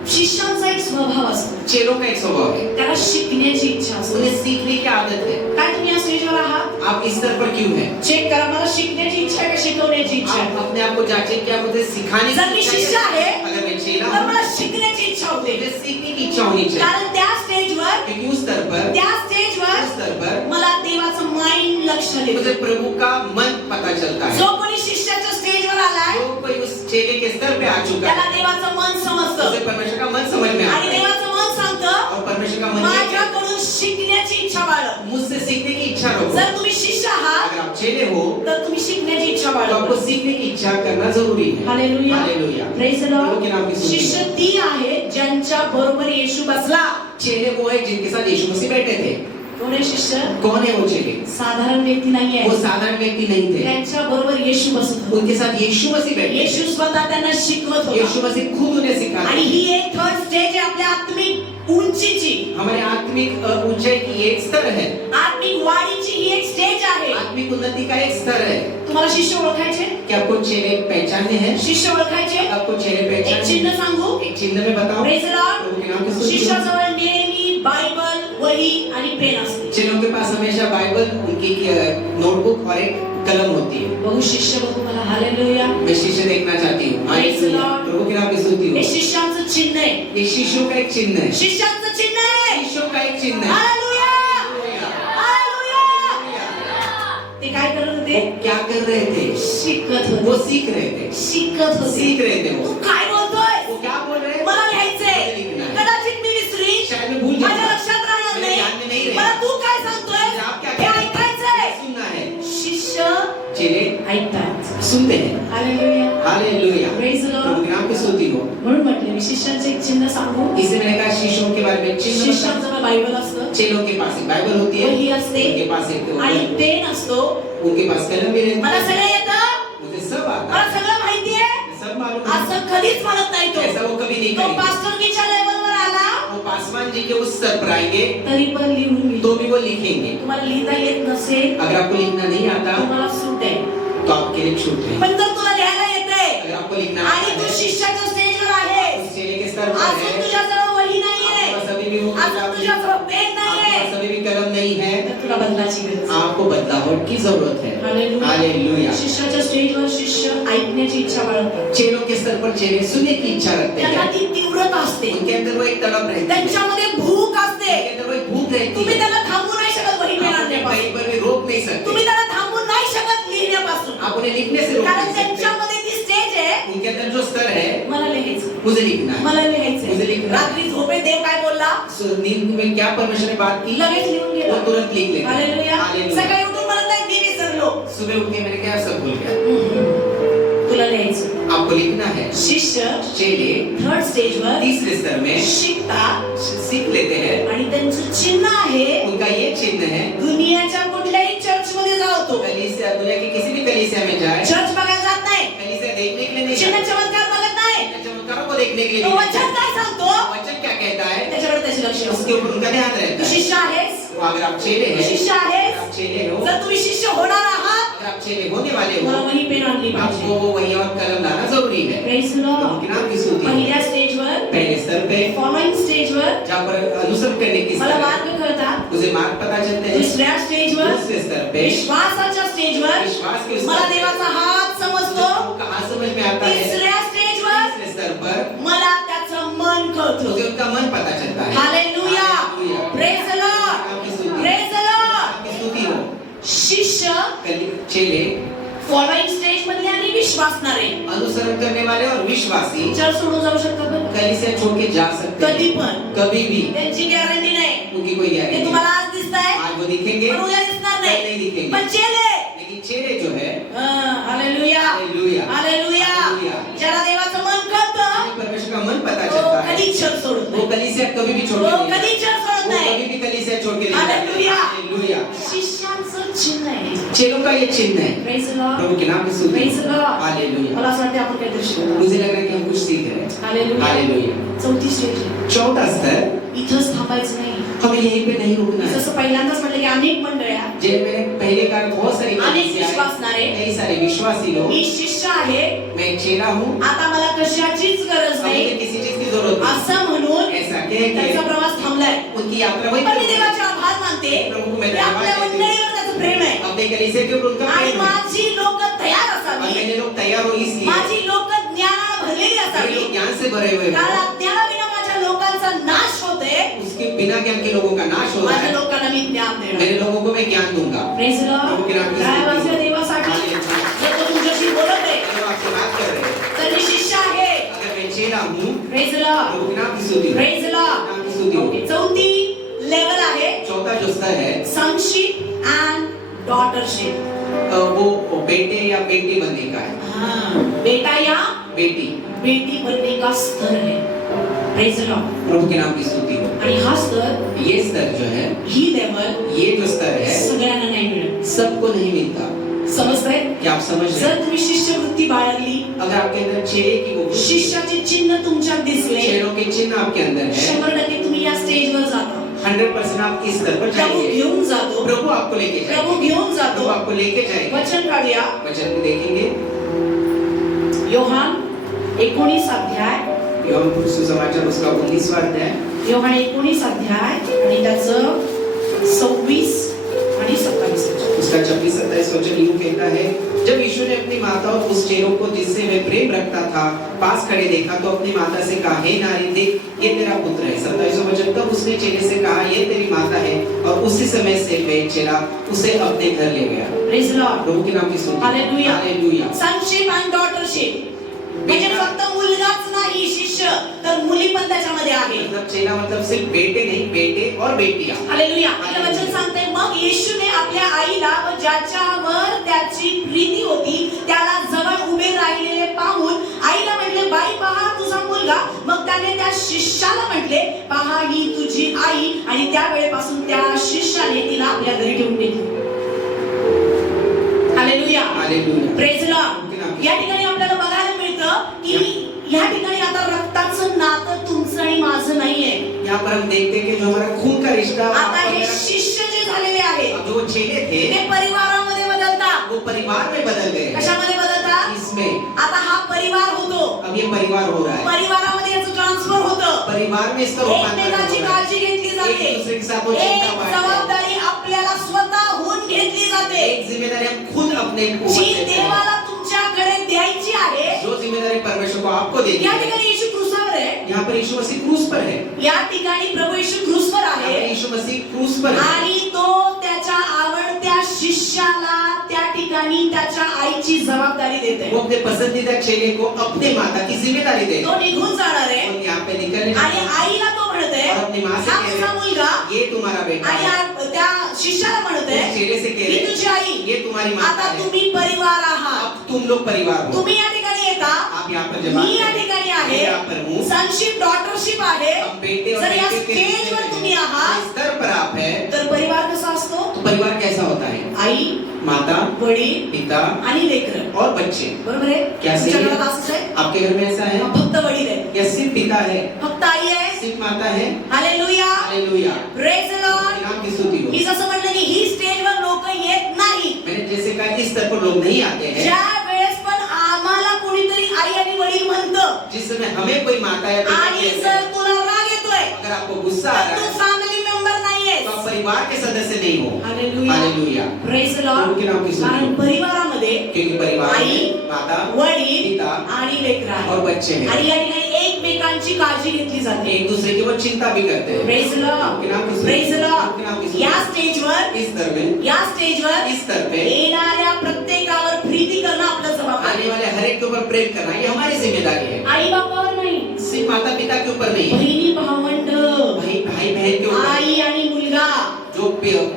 शिष्यांचा एक स्वभाव असतो, चेलों का एक स्वभाव है, त्याला शिकण्याची इच्छा असते. उन्हें सीखने की आदत है। काय तुम्ही या स्टेजवर आहात? आप इस स्तर पर क्यों हैं? चेक करा, मला शिकण्याची इच्छा आहे का शिकवण्याची इच्छा आप आहे? अपने आप को जांचें कि आप मुझे सिखाने जर मी की शिष्य इच्छा आहे, है, अगर मैं चेला तर हूँ, मला शिकण्याची इच्छा होते, मुझे सीखने की इच्छा होनी चाहिए। कारण त्या स्टेजवर क्योंकि उस स्तर पर, त्या उस स्टेजवर स्तर पर मला देवाचं माइंड लक्ष मुझे देतं. प्रभु का मन पता चलता है। जो कोणी शिष्याच्या स्टेजवर आलाय जो कोई उस चेले के स्तर पे आ चुका त्याला है, देवाचं मन समजतं उसे परमेश्वर का मन समझ में आता आणि है। देवाचं मन सांगतं और परमेश्वर का मन ये है, माझ्याकडून शिकण्याची इच्छा बाळग. मुझसे सीखने की इच्छा रखो। जर तुम्ही शिष्य आहात अगर आप चेले हो तर तुम्ही शिकण्याची इच्छा तो आपको बाळगा. सीखने की इच्छा करना जरूरी है। हालेलुया. हालेलुया। प्रेज द प्रभु के नाम की लॉर्ड. स्तुति। शिष्य ती आहे ज्यांच्या बरोबर येशू बसला. चेले वो है जिनके साथ यीशु मसीह बैठे थे। कोण आहे शिष्य? कौन है वो चेले? साधारण व्यक्ती नाहीये, वो साधारण व्यक्ति नहीं थे, त्यांच्या बरोबर येशू बसत होता. उनके साथ यीशु मसीह बैठे येशू थे। स्वतः त्यांना शिकवत यीशु होता. मसीह खुद उन्हें सिखाते आणि थे। ही एक थर्ड स्टेज आहे आपल्या आत्मिक उंचीची, हमारे आत्मिक ऊंचाई की एक स्तर है, आत्मिक वाढीची ही एक स्टेज आहे. आत्मिक उन्नति का एक स्तर है। तुम्हाला शिष्य ओळखायचे? क्या आपको चेले पहचानने हैं? शिष्य ओळखायचे? आपको चेले एक पहचानने चिन्ह सांगू, एक चिन्ह में बताओ। Praise the Lord. प्रभु के नाम की स्तुति हो। शिष्याजवळ नेहमी बायबल, वही आणि पेन असते. चेलों के पास हमेशा बाइबल, उनकी नोटबुक और एक कलम होती है। बघू शिष्य बघू मला. हालेलुया. मैं शिष्य देखना चाहती हूँ। Praise the Lord. प्रभु के नाम की स्तुति हे हो। शिष्यांचं चिन्ह आहे. ये शिष्यों का एक चिन्ह है। शिष्यांचं चिन्ह आहे. शिष्यों का एक चिन्ह है। हालेलुया. हालेलुया. ते काय करत वो होते? क्या कर रहे थे? शिकत वो होते. सीख रहे थे। शिकत होते. सीख रहे थे तू वो। काय बोलतोय? वो क्या बोल रहे हैं? मला लिहायचंय. मुझे लिखना है। कदाचित मी विसरी. शायद मैं भूल माझ्या जाऊंगा। लक्षात राहणार मेरे ध्यान में नहीं नाही. रहेगा। मला तू काय सांगतोय? आप क्या हे कह रहे हैं? ऐकायचंय. सुनना है। शिष्य चेले ऐकतात. सुनते हैं। Hallelujah. Hallelujah. Praise the Lord. प्रभु के नाम की स्तुति हो। म्हणून म्हटलं मी शिष्यांचे एक चिन्ह सांगू. इससे मैंने कहा शिष्यों के बारे में चिन्ह बताओ। शिष्यांजवळ बायबल असतं, चेलों के पास एक बाइबल होती है, वही असते उनके पास एक आणि पेन असतो. उनके पास कलम भी रहती मला है। सगळं येतं, मुझे सब आता मला है, सगळं माहितीये, सब मालूम है। असं कधीच म्हणत नाही तो. ऐसा वो कभी नहीं तो करेंगे। पास्टरकीच्या लेवलवर आला वो पासवान जी के उस स्तर पर आएंगे तरी पण लिहून घे. तो भी वो लिखेंगे। तुम्हाला लिहिता येत नसेल अगर आपको लिखना नहीं आता तुम्हाला सूट आहे. तो आपके लिए छूट है। पण जर तुला लिहायला येतंय अगर आपको लिखना आणि आता तू है, शिष्याच्या स्टेजवर आहे, उस चेले के स्तर पर अजून है, तुझ्याजवळ वही नाहीये, आपके पास अभी भी वो अजून किताब तुझ्याजवळ पेन नाहीये, आपके पास अभी भी कलम नहीं है, तर तुला बदलाची गरज आहे. आपको बदलावट की जरूरत है। हालेलुया। शिष्याच्या स्टेजवर शिष्य ऐकण्याची इच्छा बाळगतात. चेलों के स्तर पर चेले सुनने की इच्छा रखते त्यांना हैं। ती तीव्रता असते, उनके अंदर वो एक तड़प रहती है, त्यांच्यामध्ये भूक असते. उनके अंदर वो एक भूख रहती तुम्ही है। त्यांना थांबवू नाही शकत वही पेन आप उन्हें आणण्यापासून. कहीं पर भी रोक नहीं तुम्ही सकते। त्यांना थांबवू नाही शकत लिहिण्यापासून. आप उन्हें लिखने से रोक कारण नहीं सकते। त्यांच्यामध्ये ती स्टेज आहे, उनके अंदर जो स्तर है मला लिहायचं, मुझे लिखना है। मला मुझे लिहायचं. लिखना है। रात्री झोपेत देव काय बोलला? नींद में क्या परमेश्वर ने बात की लगेच लिहून वो गेला. तुरंत लिख लेंगे। हालेलुया. हालेलुया। सकाळी उठून म्हणत नाही मी विसरलो. सुबह उठ के मैंने क्या सब भूल गया। तुला लिहायचं. आपको लिखना है। शिष्य चेले थर्ड स्टेजवर तीसरे स्तर में शिकतात सीख लेते हैं। आणि त्यांचं चिन्ह आहे उनका ये चिन्ह है, दुनियाच्या कुठल्याही चर्च मध्ये जाओ तो कलीसिया, दुनिया की किसी भी कलीसिया में जाए, चर्च बघायला जात नाही, कलीसिया देखने के लिए नहीं चिन्ह जाता। चमत्कार बघत नाही. चमत्कारों को देखने के लिए तो नहीं वचन जाता। काय सांगतो वचन क्या कहता है त्याच्याकडे त्याचे लक्ष उसके असते. ऊपर उनका ध्यान रहता तू है। शिष्य आहेस, तो अगर आप चेले तू हैं, शिष्य आहेस, आप चेले हो, जर तुम्ही शिष्य होणार आहात अगर आप चेले होने वाले मला हो, वही पेन आणली पाहिजे. आपको वही और कलम लाना जरूरी है। Praise the Lord. उनके नाम की स्तुति। पहिल्या स्टेजवर, पहले स्तर पे फॉलोइंग स्टेजवर जहाँ पर अनुसरण करने की मला स्तर है, मार्ग कळतात. मुझे मार्ग पता चलते हैं। दुसऱ्या स्टेजवर, दूसरे स्तर पे विश्वासाच्या स्टेजवर विश्वास के मला स्तर देवाचा हात समजतो. कहाँ समझ में आता है। तिसऱ्या स्टेजवर तीसरे स्तर पर मला त्याचं मन कळतं. मुझे उनका मन पता चलता है। Hallelujah. Hallelujah. Praise the Lord. आपकी स्तुति। Praise the Lord. आपकी स्तुति हो। शिष्य चेले फॉलोइंग स्टेज मधले आणि विश्वासणारे अनुसरण करने वाले और विश्वासी चर्च सोडून जाऊ शकतात बरं. कलीसिया छोड़ के जा सकते कधी हैं, पण कभी भी। त्यांची गॅरंटी नाही. उनकी कोई ते गारंटी तुम्हाला आज दिसताय आज वो दिखेंगे, पण उद्या दिसणार कल नहीं नाही. दिखेंगे। पण चेले लेकिन चेले जो है, हालेलुया हालेलुया, हालेलुया, हालेलुया। ज्याला देवाचं मन कळतं परमेश्वर का मन पता तो चलता है, कधी चर्च सोडत वो नाही. कलीसिया कभी भी छोड़ के तो नहीं कधी जाता। चर्च सोडत वो नाही. कभी भी कलीसिया छोड़ के नहीं जाता। हालेलुया. हालेलुया। शिष्यांचं चिन्ह आहे. चेलों का ये चिन्ह है। Praise the Lord. प्रभु के नाम की स्तुति। Praise the Lord. हालेलुया। मला असं वाटतं आपण काहीतरी शिकतो. मुझे लग रहा है कि हम कुछ सीख रहे हैं। हालेलुया. हालेलुया। चौथी स्टेज आहे. चौथा स्तर, इथंच थांबायचं नाही. हमें यहीं पे नहीं रुकना है। जसं पहिल्यांदाच म्हटलं की अनेक मंडळ्या, जे मैंने पहले कहा, बहुत सारी अनेक कलीसिया है, विश्वासणारे, कई सारे विश्वासी लोग, मी शिष्य आहे, मैं एक चेला हूँ, आता मला कशाचीच गरज अब नाही मुझे किसी चीज की जरूरत नहीं। असं म्हणून ऐसा कह त्यांचा के प्रवास थांबलाय. उनकी यात्रा वही पण मी करेंगे। देवाचे आभार मानते प्रभु को मैं की आपल्या धन्यवाद देती हूँ। मंडळीवर त्याचं प्रेम आहे अपने कलीसिया के ऊपर उनका आणि प्रेम है। माझी लोक तयार और असावी, मैंने लोग तैयार हो इसलिए, माझी लोक ज्ञानाने भरलेली ये असावी. लोग ज्ञान से भरे हुए कारण हैं। अज्ञानाविना माझ्या लोकांचा नाश होते. उसके बिना ज्ञान के लोगों का नाश हो रहा माझ्या है। लोकांना मी ज्ञान देणार. मेरे लोगों को मैं ज्ञान दूंगा। प्रेज द प्रभु के नाम लॉर्ड. की काय स्तुति. वाजवा देवासाठी हालेलुया. जर तो तुमच्याशी बोलत आहे जो आपसे बात कर रहे हैं, तर मी शिष्य आहे. अगर मैं चेला हूँ, प्रेज द लॉर्ड. प्रभु के नाम की स्तुति। Praise the Lord. नाम की स्तुति हो। ओके, चौथी लेवल आहे चौथा जो स्तर है, sonship and daughtership. वो बेटे या बेटी बनने का है। बेटा या बेटी, बेटी बनने का स्तर है. Praise the Lord. प्रभु के नाम की स्तुति हो। आणि हा स्तर, ये स्तर जो है, ही लेवल ये जो स्तर है, सगळ्यांना नाही मिळत. सबको नहीं मिलता। समजतंय? क्या आप समझ रहे जर हैं? तुम्ही शिष्यवृत्ती बाळगली, अगर आपके अंदर चेले की वो शिष्याचे चिन्ह तुमच्यात दिसले, चेलों के चिन्ह आपके अंदर है, 100% तुम्ही या स्टेजवर जाता. 100% आप इस स्तर पर प्रभू जाएंगे। घेऊन जातो. प्रभु आपको लेके प्रभू जाएंगे। घेऊन प्रभु जातो. आपको लेके जाएंगे। वचन काढूया. वचन को देखेंगे। योहान 19 अध्याय योहन सुसमाचार उसका 19वां अध्याय, योहान 19 अध्याय आणि त्याचं 26 आणि 27 उसका 26-27 वचन यूं कहता है, जब यीशु ने अपनी माता और उस चेलों को जिससे वह प्रेम रखता था पास खड़े देखा तो अपनी माता से कहा, हे नारी देख, ये तेरा पुत्र है। 27वां वचन, तब उसने चेले से कहा, ये तेरी माता है, और उसी समय से वह चेला उसे अपने घर ले गया। प्रेज लॉर्ड, प्रभु के नाम की स्तुति। Hallelujah, hallelujah. सनशिप आणि डॉटरशिप म्हणजे फक्त मुलगाच नाही शिष्य, तर मुली पण त्याच्यामध्ये आहे। मतलब चेला मतलब सिर्फ बेटे नहीं, बेटे और बेटियां। हालेलुया। आपलं वचन सांगते, मग येशूने आपल्या आईला व ज्याच्यावर त्याची प्रीती होती त्याला जवळ उभे राहिलेले पाहून आईला म्हटले, बाई पहा तुझा मुलगा। मग त्याने त्या शिष्याला म्हटले, पहा ही तुझी आई। आणि त्या वेळेपासून त्या शिष्याने तिला आपल्या घरी ठेवून घेतली। Hallelujah, hallelujah. Praise Lord. या ठिकाणी आपल्याला बघायला मिळतं की या ठिकाणी आता रक्ताचं नातं तुमचं आणि माझं नाहीये। यहाँ पर हम देखते हैं कि जो हमारा खून का रिश्ता, आता हे शिष्य जे झालेले आहेत अब जो चेले थे ते परिवारामध्ये बदलतात। वो परिवार में बदल गए। कशामध्ये बदलतात? इसमें आता हा परिवार होतो, अब ये परिवार हो रहा है, परिवारामध्ये याचं ट्रान्सफर होतं, परिवार में इसका रूपांतरण एकमेकांची हो रहा है। काळजी घेतली जाते, एक दूसरे के साथ वो चिंता एक बांटते हैं। जबाबदारी आपल्याला स्वतःहून घेतली जाते। एक जिम्मेदारी हम खुद अपने ऊपर जी लेते हैं। देवाला तुमच्याकडे द्यायची आहे, जो जिम्मेदारी परमेश्वर को आपको देनी या है। ठिकाणी येशू क्रूसावर आहे, यहाँ पर यीशु मसीह क्रूस पर है, या ठिकाणी प्रभू येशू क्रूसवर यहाँ आहे पर यीशु मसीह क्रूस पर है। आणि तो त्याच्या आवडत्या शिष्याला त्या ठिकाणी त्याच्या आईची जबाबदारी देते। वो अपने पसंदीदा चेले को अपने माता की जिम्मेदारी दे। तो निघून जाणार आहे वो यहाँ पे निकलने आणि आईला तो म्हणते, और अपनी माँ से हा कह तुझा रहे, मुलगा। ये तुम्हारा बेटा आणि है। त्या शिष्याला म्हणते, उस चेले से कह ही रहे, तुझी आई। ये तुम्हारी माता आता है। तुम्ही परिवार आहात, अब तुम लोग परिवार हो। तुम्ही या ठिकाणी येता, आप यहाँ पर जमा मी या ठिकाणी आहे, मैं यहाँ पर हूँ। सनशिप डॉटरशिप आहे। अब बेटे और जर या बेटे के स्टेजवर तुम्ही आहात स्तर पर आप है, तर परिवार कसा असतो? तो परिवार कैसा होता है? आई, माता, वडील पिता आणि लेकरं, और बच्चे। बरोबर आहे? क्या सही तुमच्या है? घरात असंच आहे? आपके घर में ऐसा है? फक्त वडील आहे, या सिर्फ पिता है, फक्त आई आहे? सिर्फ माता है? Hallelujah, hallelujah. Praise the Lord. नाम की स्तुति हो। मी जसं म्हटलं की ही स्टेजवर लोक येत नाही। मैंने जैसे कहा इस स्तर पर लोग नहीं आते हैं। ज्या वेळेस पण आम्हाला कोणीतरी आई आणि वडील म्हणतं जिस समय हमें कोई माता या पिता आणि कहते जर हैं, तुला राग येतोय अगर आपको गुस्सा आ तर रहा तू है फॅमिली मेंबर नाहीयेस। तो आप परिवार के सदस्य नहीं हो। Hallelujah, hallelujah. Praise the Lord. प्रभु के नाम की स्तुति कारण हो। परिवारामध्ये क्योंकि परिवार आई, में माता, वडील पिता आणि लेकरं आहेत। और बच्चे हैं। आणि या ठिकाणी एकमेकांची काळजी घेतली जाते। एक दूसरे की वो चिंता भी करते हैं। प्रेज द लॉर्ड, के नाम की स्तुति। प्रेज द के नाम लॉर्ड। की स्तुति। या स्टेजवर इस स्तर में, या स्टेजवर इस स्तर पे येणाऱ्या प्रत्येकावर प्रीती करणं आपलं जबाबदारी आने आहे। वाले हर एक के ऊपर प्रेम करना ये हमारी जिम्मेदारी है। आई बापावर नाही, सिर्फ माता पिता के ऊपर नहीं, बहिणी भावंड, भाई भाई बहन के ऊपर। आई आणि मुलगा। जो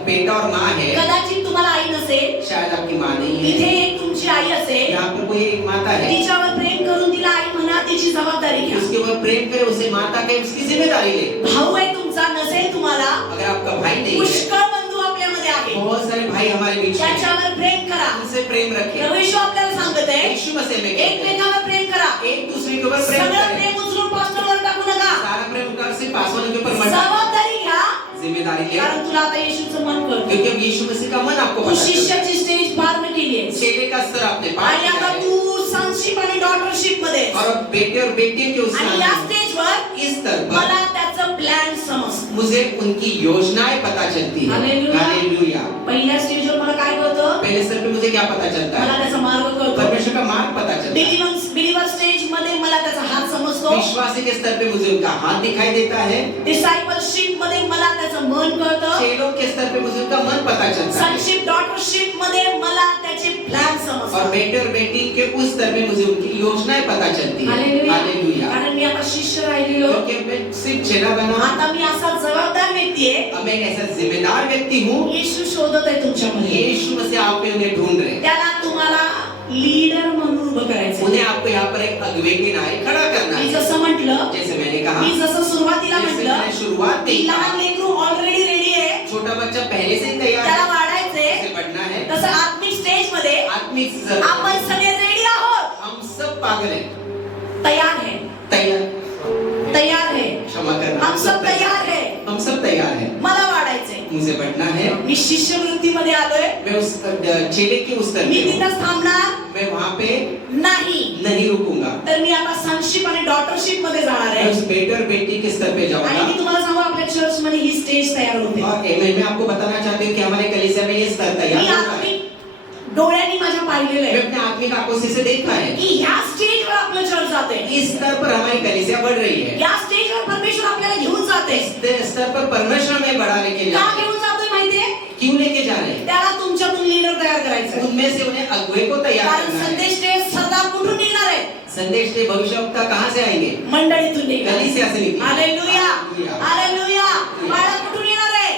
बेटा और माँ है, कदाचित तुम्हाला आई नसेल, शायद आपकी माँ नहीं इथे है, एक तुमची आई असेल, यहाँ पर कोई एक माता है, तिच्यावर प्रेम करून तिला आई म्हणा, तिची जबाबदारी घ्या। उसके ऊपर प्रेम करे, उसे माता के उसकी जिम्मेदारी ले। भाऊ आहे तुमचा, नसेल तुम्हाला, अगर आपका भाई नहीं है, पुष्कळ बंधू आपल्यामध्ये आहे, बहुत सारे भाई हमारे बीच में हैं, त्याच्यावर प्रेम करा। उनसे प्रेम रखें। प्रभू येशू आपल्याला सांगत आहे, यीशु मसीह में कहते हैं, एकमेकावर प्रेम करा। एक दूसरे के ऊपर प्रेम सगळं करें। प्रेम उचलून पास्टरवर टाकू नका, सारा प्रेम उठा सिर्फ पासवान के ऊपर मत डालो। जबाबदारी घ्या, जिम्मेदारी ले, कारण तुला आता येशूचं मन कळतं। क्योंकि अब यीशु मसीह का मन आपको तू पता चल शिष्याची स्टेज पार न केली आहे चेले का स्तर आपने पार आणि किया आता है। तू सनशिप आणि डॉटरशिप मध्ये और अब बेटे और बेटियों के उस आणि या स्थान स्टेजवर इस स्तर पर मला त्याचं प्लॅन समजतं। मुझे उनकी योजनाएं पता चलती है। हालेलुया। हालेलुया। पहिल्या स्टेजवर मला काय कळतं? पहले स्तर पे मुझे क्या पता चलता मला है? त्याचा मार्ग कळतो। परमेश्वर का मार्ग पता चलता है। बिलीवर स्टेज मध्ये मला त्याचा हात समजतो। विश्वासी के स्तर पे मुझे उनका हाथ दिखाई देता है। डिसाइपलशिप मध्ये मला त्याचं मन कळतं। चेलों के स्तर पे मुझे उनका मन पता चलता है। सनशिप डॉटरशिप मध्ये मला त्याचे प्लॅन और समजतात। बेटे और बेटी के उस स्तर पे मुझे उनकी योजनाएं पता चलती है। हालेलुया। हालेलुया। कारण मी आता शिष्य राहिलेलो, क्योंकि मैं सिर्फ चेला बना, आता मी असा जबाबदार व्यक्ती आहे। अब मैं एक ऐसा जिम्मेदार व्यक्ति हूँ। येशू शोधत आहे तुमच्यामध्ये, यीशु मसीह आप में उन्हें ढूंढ रहे हैं। त्याला तुम्हाला लीडर म्हणून उभं करायचं। उन्हें आपको यहाँ पर एक अगुवे के नाते खड़ा करना मी है। जसं म्हटलं, जैसे मैंने कहा, मी जसं सुरुवातीला जैसे म्हटलं, मैंने शुरुआत की में कहा, लहान लेकरू ऑलरेडी रेडी आहे, छोटा बच्चा पहले से ही तैयार त्याला है, वाढायचंय। उसे बढ़ना है। तसं आत्मिक स्टेज मध्ये आत्मिक आपण स्तर सगळे रेडी आहोत, हम सब पागल हैं, तयार है, तयार है, क्षमा करना, हम सब तयार है। हम सब तैयार हैं। मला वाढायचंय, मुझे बढ़ना है। मी शिष्यवृत्तीमध्ये आलोय, मैं उस चेले के उस स्तर मी पे हूँ। तिथंच थांबणार, मैं मैं वहाँ पे नहीं रुकूंगा। तर मी आता सनशिप आणि डॉटरशिप मध्ये जाणार मैं आहे उस बेटे और बेटी के स्तर पे आणि जाऊंगा। मी तुम्हाला सांगू आपल्या चर्च मध्ये ही स्टेज तयार होते और मैं आपको बताना चाहती हूँ कि हमारे कलीसिया में ये स्तर तैयार मी होता आता है। डोळ्यांनी माझ्या पाहिलेलं मैं आहे अपने आत्मिक आंखों से देखा है की ह्या स्टेजवर आपलं चर्च जाते इस स्तर पर हमारी कलीसिया बढ़ रही है। या स्टेजवर परमेश्वर आपल्याला घेऊन जाते इस स्तर पर परमेश्वर में बढ़ाने के लिए का घेऊन जातोय माहितीये क्यों लेके जा रहे हैं? त्याला तुमच्यातून लीडर तयार करायचं आहे. उनमें से उन्हें अगुवे को तैयार कारण करना है। संदेश ते सरदार कुठून निघणार आहे संदेश के भविष्यवक्ता कहाँ से आएंगे? मंडळीतून निघणार कलीसिया से निकलेंगे। Hallelujah hallelujah. हालेलुया बाळा कुठून येणार आहे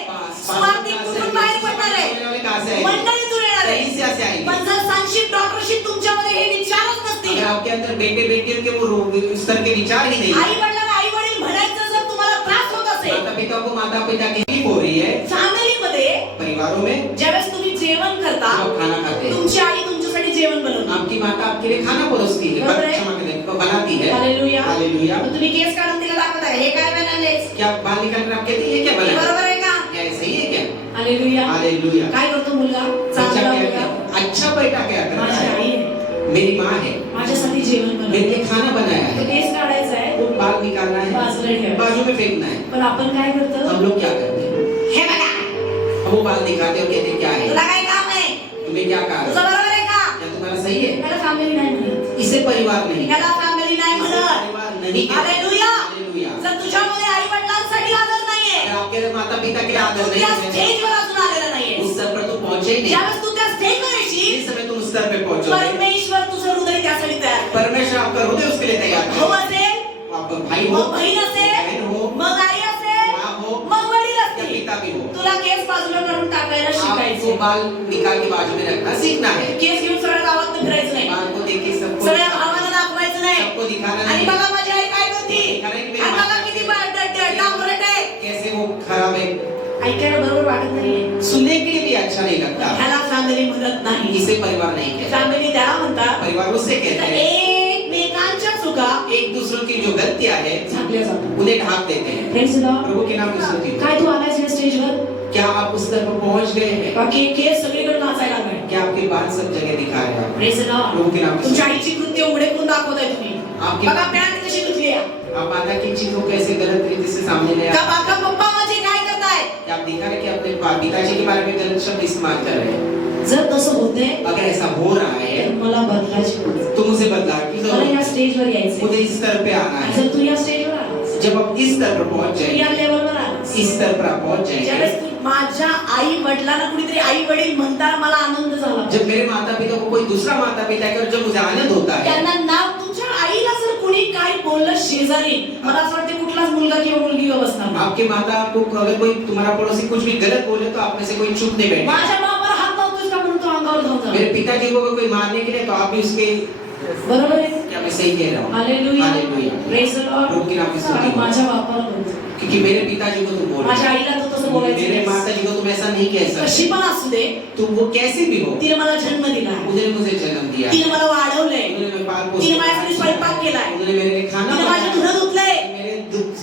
स्वार्थी कुठून बाहेर पडणार आहे कहाँ से आएंगे? मंडळीतून येणार आहे कलीसिया से आएंगे। पण जर संशिप डॉक्टरशिप तुमच्यामध्ये हे विचारच नसतील अगर आपके अंदर बेटे बेटियों के वो स्तर के विचार ही नहीं आई वडिलांना आई वडील म्हणायचं जर तुम्हाला त्रास होत असेल माता पिता को माता पिता की तकलीफ हो रही है फॅमिलीमध्ये परिवारों में ज्यावेळेस तुम्ही जेवण करता जब आप खाना खाते हैं तुमची आई तुमच्यासाठी जेवण बनवते आपकी माता आपके लिए खाना परोसती है बरोबर है। क्षमा करें, बनाती है हालेलुया हालेलुया। मग तुम्ही केस काढून तिला दाखवत आहे हे काय बनालेस क्या आप बाल निकाल कर आप कहती है क्या बना बरोबर आहे का क्या सही है क्या? Hallelujah hallelujah. काय करतो मुलगा अच्छा चांगला क्या मुलगा क्या अच्छा बेटा क्या करता माझी है? आई आहे मेरी माँ है माझ्यासाठी जेवण मेरे बनवते लिए खाना बनाया तो है केस काढायचा आहे वो बाल निकालना है बाजूला ठेवायचं. बाजू में फेंकना है पण आपण काय करतो हम लोग क्या करते हैं हे बघा हम वो बाल दिखाते हो कहते हैं, क्या है तुला काय काम आहे तुम्हें क्या तुझं कहा बरोबर आहे का क्या तुम्हारा सही है त्याला फॅमिली नाही म्हणत इसे परिवार नहीं त्याला फॅमिली नाही म्हणत परिवार नहीं कहते। Hallelujah hallelujah. जर तुझ्यामध्ये आई वडिलांसाठी आदर नाहीये अगर आपके माता पिता के लिए आदर तू नहीं त्या है स्टेजवर अजून आलेला नाहीये उस स्तर पर तू पहुंचे ही नहीं ज्यावेळेस तू त्या स्टेजवर येशील जिस समय तुम उस स्तर पे पहुंचोगे परमेश्वर तुझं हृदय त्यासाठी तयार करेल. परमेश्वर आपका हृदय उसके लिए तैयार भाऊ करेगा। असेल आपका भाई हो मग बहीण असेल बहन हो मग आई असेल माँ हो मग वडील या असतील पिता भी हो तुला केस बाजूला काढून टाकायला आपको शिकायचं बाल निकाल के बाजू में रखना सीखना है केस घेऊन सगळ्या गावात फिरायचं नाही बाल को देख के सबको सगळ्या भावाला दाखवायचं नाही सबको दिखाना आणि नहीं बघा माझी आई काय करते आणि बघा किती डांबरट आहे कैसे वो खराब है ऐकायला बरोबर वाटत नाहीये सुनने के लिए भी अच्छा नहीं लगता ह्याला फॅमिली म्हणत नाही इसे परिवार नहीं कहते फॅमिली त्याला म्हणतात परिवार उससे कहते हैं एकमेकांच्या चुका एक दूसरों की जो गलतियां है झाकल्या जातात उन्हें ढाक देते हैं Praise the Lord. प्रभु के नाम की स्तुति हो। काय तू आलायस या स्टेजवर क्या आप उस स्तर पर पहुंच गए हैं बाकी केस सगळीकडे नाचायला लागलाय क्या आपके बाल सब जगह दिखा रहे हैं Praise the Lord. प्रभु के नाम की तुमच्या आईची कृत्य उघडे करून दाखवताय तुम्ही आपकी बघा पॅन्ट कशी धुतली आहे आप माता की चीजों को कैसे गलत रीति से सामने ले का बाका पप्पा माझे काय करताय आप दिखा रहे कि अपने पिताजी के बारे में गलत शब्द इस्तेमाल कर रहे हैं जर तसं होते अगर ऐसा हो रहा है तर मला बदलायची गरज आहे. तो मुझे बदलाव की मला या जरूरत है। स्टेजवर यायचंय मुझे इस स्तर पे आना आणि है जर तू या स्टेजवर आलास जब आप इस स्तर पर पहुंच तू या जाएंगे लेवलवर आलास इस स्तर पर आप पहुंच जाएंगे ज्यावेळेस तू माझ्या आई वडिलांना कुणीतरी आई वडील म्हणताना मला आनंद झाला जब मेरे माता पिता को कोई दूसरा माता पिता कर जब मुझे आनंद होता है त्यांना नाव तुमच्या आईला जर कोणी काय बोललं शेजारी मला असं वाटतं कुठलाच मुलगा किंवा मुलगी बसणार नाही. आपके माता आपको अगर कोई तुम्हारा पड़ोसी कुछ भी गलत बोले तो आप में से कोई चुप नहीं बैठे माझ्या बापाला हात लावतोस का म्हणून तो अंगावर धावून जाणार. मेरे पिताजी को अगर कोई मारने के लिए तो आप भी उसके बरोबर आहे क्या मैं सही कह रहा हूँ hallelujah hallelujah praise the Lord प्रभु के नाम की स्तुति हो। माझ्या बापाला बोलतो क्योंकि मेरे पिताजी को तुम बोल माझ्या रहे आईला तो तसं हो बोलायचं मेरे नाही. माता जी को तुम ऐसा नहीं कह सकते कशी पण असू दे तुम वो कैसे भी हो तिने मला जन्म दिला उन्होंने मुझे जन्म दिया तिने मला वाढवलंय उन्होंने मेरे पाल पोस तिने माझ्यासाठी स्वयंपाक केलाय उन्होंने मेरे लिए खाना तिने माझे बनाया धुणं धुतलंय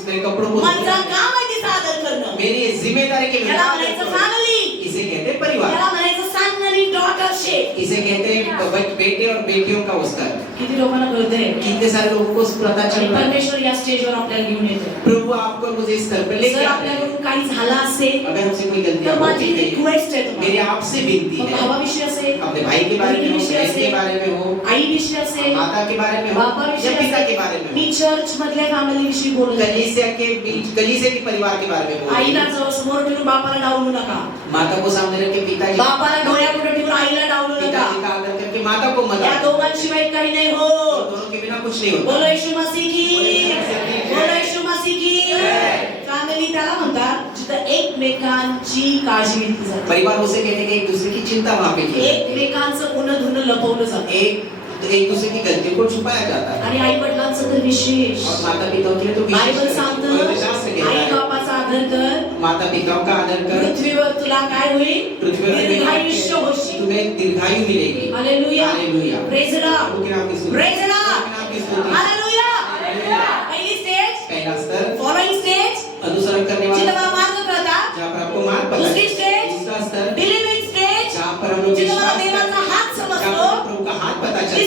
मेरे कपड़ों को माझं काम आहे तिचा आदर करणं मेरी ये जिम्मेदारी के याला म्हणायचं फॅमिली इसे कहते हैं परिवार याला म्हणायचं सन आणि डॉटरशिप इसे कहते हैं बेटे और बेटियों का स्तर किती लोकांना कळतंय कितने सारे लोगों को पता चल रहा है परमेश्वर या स्टेजवर आपल्याला घेऊन येतो प्रभु आपको और मुझे इस स्तर पर लेके जर आते हैं आपल्याकडून काही झालं असेल अगर हमसे कोई तर गलतियां माझी होती है रिक्वेस्ट आहे मेरी तुम्हाला आपसे विनती मग है भावाविषयी असेल अपने भाई के बारे में हो बहन के बारे में हो आईविषयी असेल माता के बारे में हो बापाविषयी या पिता के असेल बारे में हो मी चर्च मधल्या फॅमिली विषयी बोलत आहे. कलीसिया के बीच कलीसिया के परिवार के बारे में आईला बोलो जवळ समोर ठेवून बापाला डावलू नका माता को सामने रख के पिताजी बापाला डोळ्यापुढे ठेवून आईला डावलू नका पिताजी का आदर करके माता को मत या दोघांशिवाय काही नाही हो दोनों के बिना कुछ नहीं होता बोलो येशू मसीह की बोलो येशू मसीह की फॅमिली त्याला म्हणतात जिथं एकमेकांची काळजी घेतली जाते परिवार उसे कहते हैं कि एक दूसरे की चिंता वहाँ पे की जाती है। एकमेकांचं उन्ह धुणं लपवलं जातं एक दूसरे की गलतियों को छुपाया जाता है आणि आई वडिलांचं तर विशेष और माता पिताओं के लिए तो बायबल विशेष सांगतं शास्त्र कहता आई है बापाचा आदर कर माता पिताओं का आदर कर पृथ्वीवर तुला काय होईल पृथ्वी पर दीर्घायुष्य होशील तुम्हें दीर्घायु मिलेगी hallelujah hallelujah praise the Lord प्रभु के नाम की स्तुति प्रेज द प्रभु के नाम की स्तुति लॉर्ड हालेलुया पहिली स्टेज पहला स्तर फॉलोइंग स्टेज अनुसरण करने जिथं वाला मला मार्ग कळतात जहाँ पर आपको मार्ग पता दूसरी है स्टेज दूसरा स्तर बिलीविंग स्टेज जहाँ पर हम लोग जिथं मला विश्वास देवाचा करते हैं हात जहाँ समजतो पर प्रभु का हात पता चलता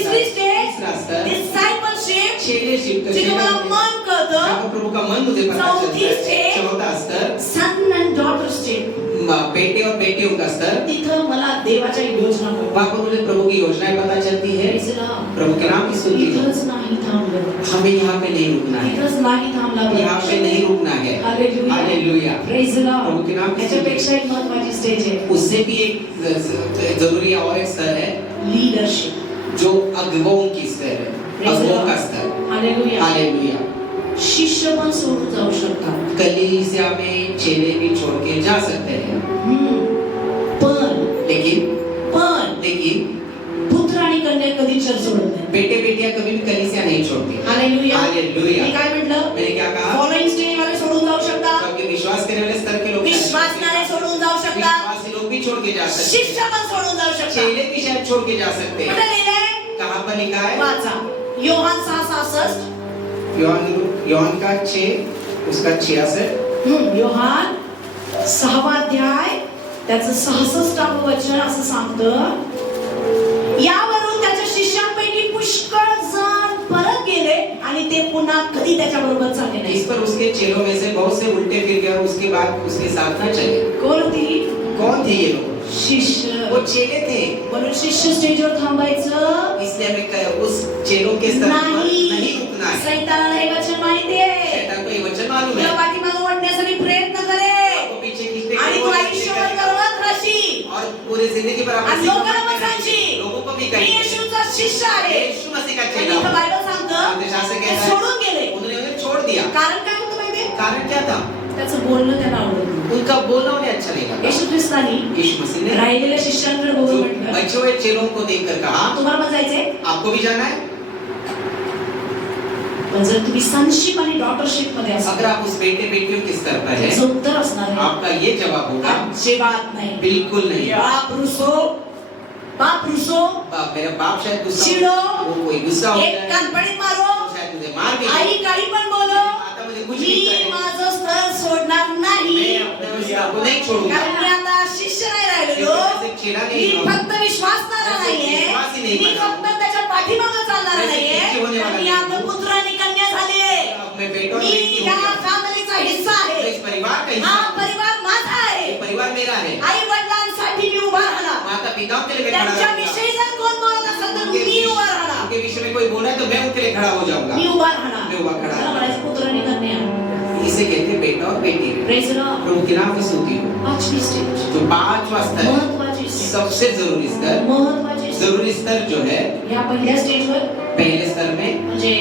का मन मुझे पता चौथी चलता है। स्टेज, चौथा स्तर, सन अँड डॉटर स्टेज, बेटे और बेटियों का स्तर, तिथं मला देवाच्या योजना कळतात. वहाँ पर मुझे प्रभु की योजनाएं पता चलती है। Praise the Lord. प्रभु के नाम की स्तुति हो। इथंच नाही थांबलं, हमें यहाँ पे नहीं रुकना है, इथंच नाही थांबला. यहाँ पे नहीं रुकना है। Hallelujah. Hallelujah. Praise the Lord. प्रभु के नाम की स्तुति। याच्यापेक्षा एक महत्त्वाची स्टेज आहे उससे भी एक जरूरी और एक स्तर है लीडरशिप. जो अगुवाओं की स्तर है, अगुवाओं का स्तर। हालेलुया. हालेलुया। शिष्य पण सोडून जाऊ शकतात. कलीसिया में चेले भी छोड़ के जा सकते हैं, पण लेकिन पुत्र आणि कन्या कधी चर्च सोडत नाही. बेटे बेटियां कभी भी कलीसिया नहीं छोड़ती। हालेलुया. हालेलुया। मी काय म्हटलं? मैंने क्या कहा? फॉलोइंग स्टेज वाले सोडून जाऊ शकतात. क्योंकि विश्वास करने वाले स्तर के लोग, विश्वासणारे सोडून जाऊ शकतात. विश्वासी लोग भी छोड़ के जा सकते हैं, शिष्य पण सोडून जाऊ शकतात. चेले भी शायद छोड़ के जा सकते हैं। कुठे लिहिलंय? कहाँ पर लिखा है? वाचा. योहान 6:66. योहान का 6 उसका 66। योहान 6वा अध्याय त्याचं 66वे वचन असं सांगतं, यावरून त्याच्या शिष्यांपैकी पुष्कळ जण परत गेले आणि ते पुन्हा कधी त्याच्या बरोबर चालले नाही. इस पर उसके चेलों में से बहुत से उल्टे फिर गए और उसके बाद उसके साथ न चले। कौन थे ये लोग? शिष्य. वो चेले थे। म्हणून शिष्य स्टेजवर थांबायचं इसलिए हमें उस चेलों के स्तर पर नहीं रुकना है। सैतानाला हे वचन माहिती आहे. शैतान को ये वचन मालूम तुला है, पाठीमागं ओढण्यासाठी प्रयत्न करे आपको पीछे खींचने आणि की तू कोशिश आयुष्यभर करेगा। करवत राहशील और पूरी जिंदगी पर आप आणि लोकांना पण सांगशील, लोगों को भी मी कहेंगे येशूचा शिष्य आहे. यीशु मसीह का आणि चेला इथं हूं। बायबल सांगतं ते शास्त्र ते कहता है, सोडून गेले. उन्होंने उन्हें छोड़ दिया। कारण काय होतं माहितीये? कारण क्या था? त्याचं बोलणं त्यांना आवडत नाही. उनका बोलना उन्हें अच्छा नहीं लगा। येशू ख्रिस्तानी यीशु मसीह ने राहिलेल्या शिष्यांकडे बघून म्हटलं, बचे हुए चेलों को देखकर कहा, तुम्हाला पण जायचंय, आपको भी जाना है? पण जर तुम्ही सनशिप आणि डॉटरशिप मध्ये असाल अगर आप उस बेटे बेटियों के स्तर पर हैं, त्याचं उत्तर असणार आहे, आपका ये जवाब होगा, अजिबात नाही. बिल्कुल नहीं। बाप रुसो, मेरा बाप शायद गुस्सा चिड़ो, वो कोई गुस्सा हो एक जाए, कानपडीत मारो, शायद मुझे मार भी आई दे, काही पण बोलो, माता मुझे कुछ भी मी करे, माझं स्थळ सोडणार नाही. मैं अपने उस स्तर को नहीं छोड़ूंगा। कारण मी आता शिष्य नाही राहिलेलो, मैं सिर्फ चेला नहीं मी हूं। फक्त विश्वासणारा नाहीये, विश्वासी नाही मी बना. फक्त त्याच्या पाठीमागे चालणार मैं नाहीये, शिष्य होने वाला तर मी नहीं आता हूं. पुत्र आणि कन्या झालीये. अब मैं बेटा और मी बेटी हूं या क्या? फॅमिलीचा हिस्सा मैं आहे. इस परिवार का हा हिस्सा हूं। परिवार माझा आहे. ये परिवार मेरा है। आई वडिलांसाठी मी उभा राहणार. माता पिताओं के लिए मैं खड़ा त्यांच्या रहूंगा। विषयी जर कोण बोलत असेल तर उनके मी उभा राहणार. उनके विषय में कोई बोला है तो मैं उनके लिए खड़ा हो जाऊंगा। मी उभा राहणार. मी उभा खड़ा. त्याला म्हणायचं पुत्र आणि कन्या. इसे कहते हैं बेटा और बेटी। Praise the Lord. प्रभु के नाम की स्तुति हो। पाचवी स्टेज, जो पांचवा स्तर है, महत्वाची स्टेज, सबसे जरूरी स्तर, महत्वाची स्टेज. जरूरी स्तर जो है, या पहिल्या स्टेजवर पहले स्तर में म्हणजे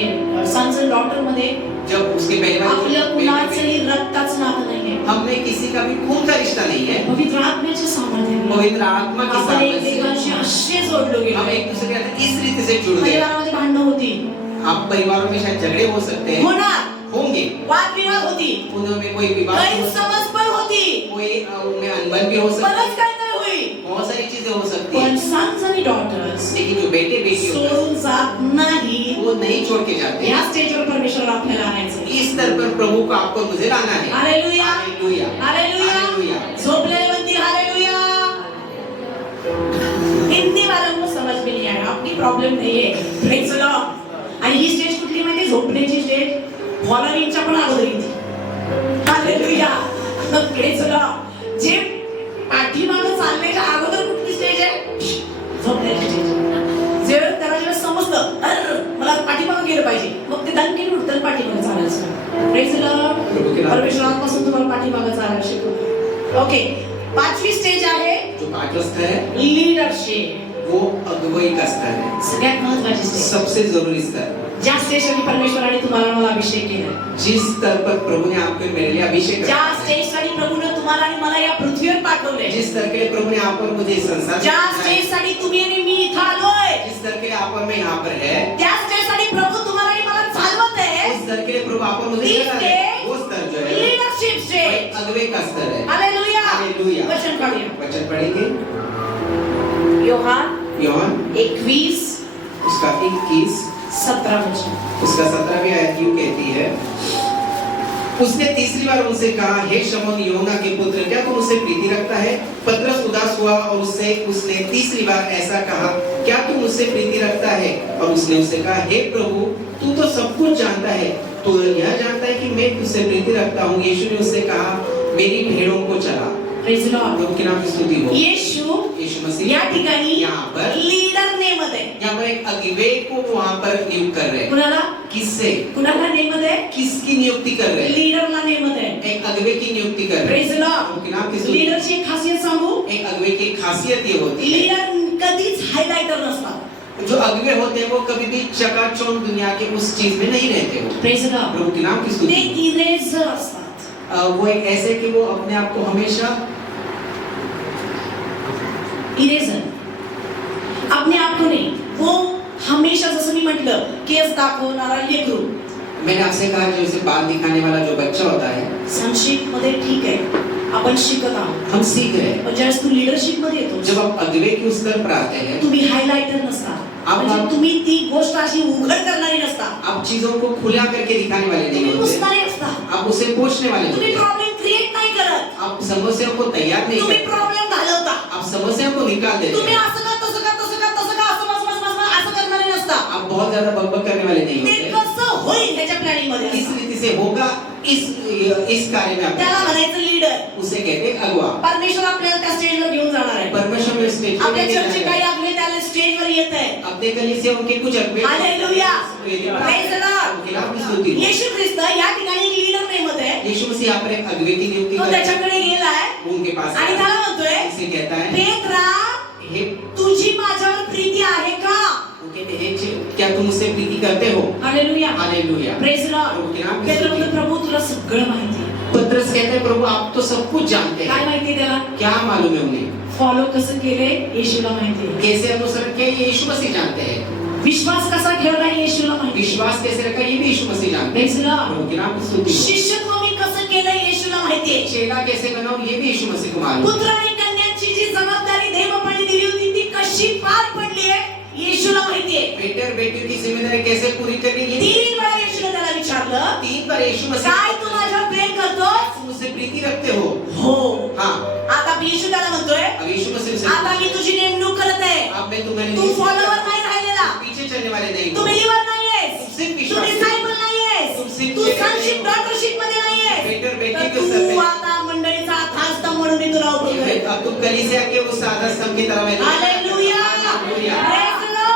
सन्स अँड डॉटर मध्ये जब उसके पहले बार आपलं कुणाचंही रक्ताचं नातं नाहीये, हमने किसी का भी खून का रिश्ता नहीं है, पवित्र आत्म्याच्या सामर्थ्याने पवित्र आत्मा की आपण सामर्थ्य से एकमेकांशी असे जोडलो हम गेलो. एक दूसरे के साथ इस रीति से जुड़ गए। परिवारामध्ये भांडणं होती, आप परिवारों में शायद झगड़े हो सकते हैं, होणार, होंगे, वाद विवाद होती, उनमें कोई विवाद हो सकता गैरसमज पण होती, है, कोई उनमें अनबन भी हो सकता है, बरंच काय काय होईल. बहुत सारी चीजें हो सकती पण है, सन्स आणि डॉटर्स लेकिन जो बेटे बेटी होते हैं, सोडून जात नाही. वो नहीं छोड़ के जाते। या स्टेजवर परमेश्वर आपल्याला आणायचं. इस स्तर पर प्रभु को आपको मुझे लाना है। Hallelujah, hallelujah, hallelujah. हालेलुया। झोपलेले म्हणतील हालेलुया. हिंदी वाल्यांना समज भी नहीं आया, आपकी प्रॉब्लेम नाहीये. Praise the Lord. आणि ही स्टेज कुठली माहिती? झोपण्याची स्टेज. फॉलोविंगच्या पण अगोदर येते. हालेलुया. Praise the Lord. जे पाठीमागं चालण्याच्या अगोदर कुठली स्टेज आहे? झोपण्याची स्टेज. जे त्याला जेव्हा समजतं, अरे मला पाठीमागं गेलं पाहिजे, मग ते दणकेने उठतं पाठीमागं चालायचं. Praise the Lord. परमेश्वरापासून तुम्हाला पाठीमागं चालायला शिकवतो. ओके, पाचवी स्टेज आहे जो पांचवा स्तर है, लीडरशिप. वो अगुवाई का स्तर है, सगळ्यात महत्वाची स्टेज. सबसे जरूरी स्तर। ज्या स्टेजसाठी परमेश्वराने तुम्हाला मला अभिषेक केला, जिस स्तर पर प्रभु ने आपके मेरे लिए अभिषेक ज्या रखा है, स्टेजसाठी प्रभूने तुम्हाला आणि मला या पृथ्वीवर पाठवले, जिस स्तर के लिए प्रभु ने आप और मुझे इस संसार में ज्या भेजा है, स्टेजसाठी तुम्ही आणि मी इथं आलोय, जिस स्तर के लिए आप और मैं यहाँ पर है, त्या स्टेजसाठी प्रभू तुम्हाला आणि मला चालवत आहे. उस स्तर के लिए प्रभु आप और मुझे ती चला है। स्टेज वो स्तर जो है, लीडरशिप स्टेज. अगुवे का स्तर है। हालेलुया. हालेलुया। वचन काढूया. वचन पढ़ेंगे, योहान योहान 21 उसका 21 17 वचन. उसका 17वीं आयत यूं कहती है, उसने तीसरी बार उनसे कहा, हे शमौन यूहन्ना के पुत्र, क्या तुम उससे प्रीति रखता है? पतरस उदास हुआ और उसने तीसरी बार ऐसा कहा, क्या तुम उससे प्रीति रखता है? और उसने उससे कहा, हे प्रभु, तू तो सब कुछ जानता है, तो यह जानता है कि मैं तुझसे प्रीति रखता हूँ। यीशु ने उससे कहा, मेरी भेड़ों को चरा। Praise the Lord. प्रभु के नाम की स्तुति हो। येशू यीशु मसीह या ठिकाणी यहाँ पर लीडर नेमत आहे. यहाँ पर एक अगुवे को वहाँ पर नियुक्त कर रहे हैं। कुणाला किससे? कुणाला नेमत आहे? किसकी नियुक्ति कर रहे हैं? लीडरला नेमत आहे. एक अगुवे की नियुक्ति कर रहे Praise हैं। the Lord. प्रभु के नाम की स्तुति। लीडरची एक खासियत सांगू. एक अगुवे की खासियत ये होती है, लीडर कधीच हायलाइटर नसतात. जो अगुवे होते हैं वो कभी भी चकाचौंध दुनिया के उस चीज में नहीं रहते हो। Praise the Lord. प्रभु के नाम की ते स्तुति। इरेजर असतात. वो एक ऐसे कि वो अपने आप को हमेशा इरेजर अपने आप को नहीं, वो हमेशा जसं मी म्हटलं केस दाखवणारा लेकरू. मैंने आपसे कहा जैसे बाल दिखाने वाला जो बच्चा होता है, संक्षिप्त मध्ये ठीक आहे, आपण शिकत आहोत. हम सीख रहे हैं। पण ज्यावेळेस तू लीडरशिप मध्ये येतो, जब आप अगुवे के स्तर पर आते हैं, तुम्ही हायलाइटर नसता. म्हणजे तुम्ही ती गोष्ट अशी उघड करणारी नसता. आप चीजों को खुला करके दिखाने वाले नहीं तुम्ही होते, पुसणारे असता. आप उसे पोषने वाले तुम्ही होते हैं। प्रॉब्लेम क्रिएट नाही करत. आप समस्याओं को तैयार नहीं तुम्ही करते, प्रॉब्लेम घालवता. आप समस्याओं को निकाल देते तुम्ही हैं। असं का तसं का तसं का तसं का असं बस बस बस बस असं करणारे नसता. आप बहुत ज्यादा बकबक करने वाले नहीं ते होते। कसं होईल त्याच्या प्लॅनिंग मध्ये किस असता. रीति से होगा इस कार्य में आप त्याला म्हणायचं लीडर. उसे कहते हैं अगुआ। परमेश्वर आपल्याला त्या स्टेजवर घेऊन जाणार आहे. परमेश्वर में स्टेज पर आपल्या लेके चर्चचे जाना काही है। आपले त्याला स्टेजवर येत आहे. अपने कलीसिया के कुछ अगुवे हालेलुया. Praise the Lord. खिलाफ की स्तुति। येशू ख्रिस्त या ठिकाणी लीडर नेमत आहे. यीशु मसीह यहाँ पर एक अगुवे की नियुक्ति तो करता है, त्याच्याकडे गेलाय उनके पास आणि त्याला म्हणतोय, उसे कहता है, पेत्रा हे तुझी माझ्यावर प्रीती आहे का? वो कहते हैं, क्या तुम मुझसे प्रीति करते हो? हालेलुया. हालेलुया। Praise Lord. प्रभु के नाम की पेत्र स्तुति। म्हणतो, प्रभू तुला सगळं माहिती आहे. पत्रस कहते हैं, प्रभु आप तो सब कुछ जानते काय हैं, माहिती त्याला? क्या मालूम है उन्हें? फॉलो कसं केले येशूला माहिती आहे. कैसे अनुसरण किया ये यीशु मसीह जानते हैं। विश्वास कसा ठेवला येशूला माहिती आहे. विश्वास कैसे रखा ये भी यीशु मसीह जानते हैं। Praise Lord. प्रभु के नाम की स्तुति हो। शिष्यत्व मी कसं केलं येशूला माहिती आहे. चेला कैसे बनाओ ये भी यीशु मसीह को मालूम है। पुत्र आणि कन्यांची जी जबाबदारी देवबापाने दिली होती ती कशी पार पडली आहे येशूला माहिती आहे. बेटे और बेटियों की जिम्मेदारी कैसे पूरी करनी है, ये 3 वेळा येशूने त्याला विचारलं, 3 बार यीशु मसीह काय तू माझ्यावर प्रेम करतोस? तुम मुझसे प्रीति रखते हो? हो. हाँ। आता येशू त्याला म्हणतोय, अब यीशु मसीह उसे आता मी तुझी नेमणूक करत आहे. अब मैं तुम्हारे तू फॉलोवर नाही राहिलेला. पीछे चलने वाले नहीं तू हो। बिलीवर नाहीयेस. तुम सिर्फ तू विश्वास डिसायपल नाहीयेस. तुम सिर्फ तू चेले सनशिप नहीं हो। डॉटरशिप मध्ये नाहीयेस. बेटे और बेटी तर के स्तर तू पे। आता मंडळीचा हातहस्त म्हणून मी तुला उभं करेन. अब तुम कलीसिया के उस आधार स्तंभ की तरह मैं hallelujah. Hallelujah. Praise the Lord.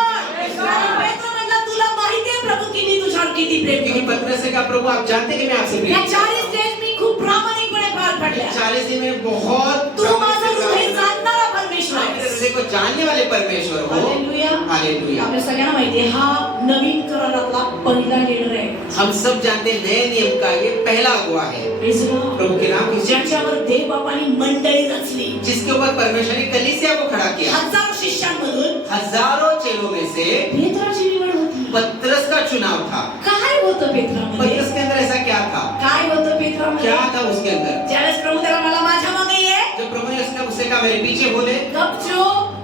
आणि पेत्र म्हणला, तुला माहिती आहे प्रभू की मी तुझ्यावर किती प्रेम क्योंकि करतो. पत्रस ने कहा, प्रभु आप जानते हैं कि मैं आपसे या प्रीति 40 स्टेज मी खूप प्रामाणिकपणे पार पडल्या. 40 दिन में बहुत तू माझं हृदय जाणणारा परमेश्वर आप मेरे आहेस. हृदय को जानने वाले परमेश्वर हो। हालेलुया. हालेलुया। आपल्या सगळ्यांना माहिती आहे, हा नवीन करारातला पहिला लीडर आहे. हम सब जानते हैं नए नियम का ये पहला अगुवा है। Praise the Lord. प्रभु के नाम की ज्याच्यावर देव बापाने मंडळी रचली. जिसके ऊपर परमेश्वर ने कलीसिया को खड़ा किया। हजारो शिष्यांमधून हजारों चेलों में से पेत्राची निवड होती. पत्रस का चुनाव था। काय होतं पेत्रामध्ये? पत्रस के अंदर ऐसा क्या था? काय होतं पेत्रामध्ये? क्या था उसके अंदर? ज्यावेळेस प्रभू त्याला मला माझ्या मागे ये, जब प्रभु ने उससे कहा मेरे पीछे बोले, गपचूप,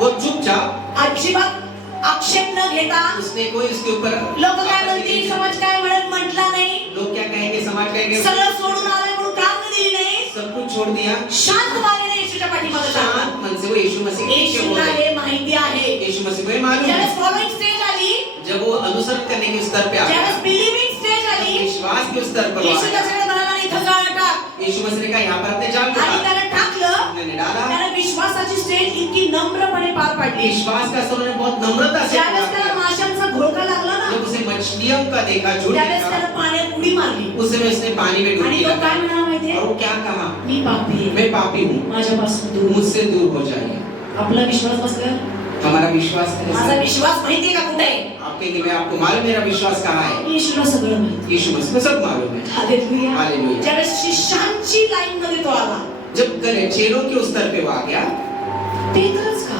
वो चुपचाप, अजिबात आक्षेप न घेता, उसने कोई उसके ऊपर लोक काय म्हणतील, समाज काय म्हणत म्हटला नाही, लोग क्या कहेंगे, समाज कहेंगे, सगळं सोडून आलाय म्हणून कारण दिली नाही, सब कुछ छोड़ दिया, शांत मानेने येशूच्या पाठीमागे शांत लागला. मन से वो यीशु मसीह के पीछे येशूला बोले। हे माहिती आहे. यीशु मसीह को ये मालूम ज्यावेळेस है। फॉलोइंग स्टेज आली, जब वो अनुसरण करने के स्तर पे आया, ज्यावेळेस बिलीविंग स्टेज आली, विश्वास के स्तर पर वो येशू आया, त्याच्याकडे म्हणाला, इथं जाळ टाक. यीशु मसीह ने कहा यहाँ पर अपने जाल को आणि डाल। त्याने टाकलं. उन्होंने डाला। त्याने विश्वासाची स्टेज इतकी नम्रपणे पार पाडली. विश्वास का उन्होंने बहुत नम्रता से ज्यावेळेस पूरा त्याला किया। माशांचा घोळका लागला ना, जब उसे मछलियों का देखा, झूठ त्यावेळेस देखा, त्याला पाण्यात उडी मारली. उस समय उसने पानी में आणि डुबकी तो काय लगाई म्हणाला माहितीये? और वो क्या कहा, मी पापी आहे. मैं पापी हूँ, माझ्यापासून दूर. मुझसे दूर हो जाइए। आपला विश्वास बसला. हमारा विश्वास माझा कैसा है? विश्वास माहितीये का कुठे आहे? आप कहेंगे मैं आपको मालूम मेरा विश्वास कहाँ है? येशूला सगळं माहिती. यीशु मसीह को सब मालूम है। हालेलुया. हालेलुया। ज्यावेळेस शिष्यांची लाईन मध्ये तो आला, जब चेलों के उस स्तर पे वो आ गया, पेत्रच का?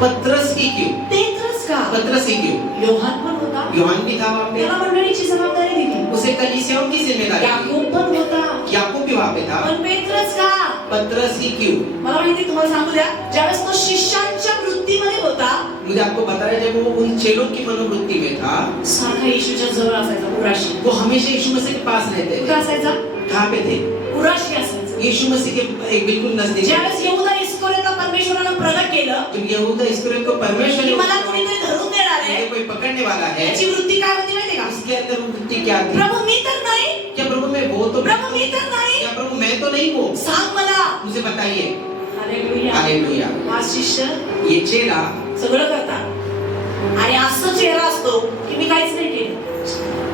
पतरस की क्यों? पेत्रच का? पतरस ही क्यों? योहान पण होता. यूहन्ना भी था वहाँ पे, त्याला मंडळीची जबाबदारी दिली. उसे कलीसियाओं की जिम्मेदारी दी। याकूब पण होता. याकूब भी वहाँ पे था, पण पेत्रच का? पतरस ही क्यों? मला माहिती, तुम्हाला सांगू द्या, ज्यावेळेस तो शिष्यांच्या वृत्तीमध्ये होता, मुझे आपको बता रहा है जब वो उन चेलों की मनोवृत्ति में था, सारखा येशूच्या जवळ असायचा, उराशी. वो हमेशा यीशु मसीह के पास रहते कुठे थे। असायचा? कहाँ पे थे? उराशी असायचा. यीशु मसीह के एक बिल्कुल नजदीक। ज्यावेळेस यहूदा इस्करियोतला परमेश्वरानं प्रगट केलं जब यहूदा इस्करियोत को परमेश्वर की ने मला कोणीतरी धरून देणार आहे मुझे कोई पकड़ने वाला है, त्याची वृत्ती काय होती माहिती का? उसके अंदर वृत्ति क्या थी? प्रभु मी तर नाही, क्या प्रभु मैं वो तो प्रभु मी तर नाही, क्या प्रभु मैं तो नहीं वो? सांग मला. मुझे बताइए. हालेलुया. हालेलुया. हा शिष्य ये चेला सगळं करतात आणि असं चेहरा असतो की मी काहीच नाही केलं.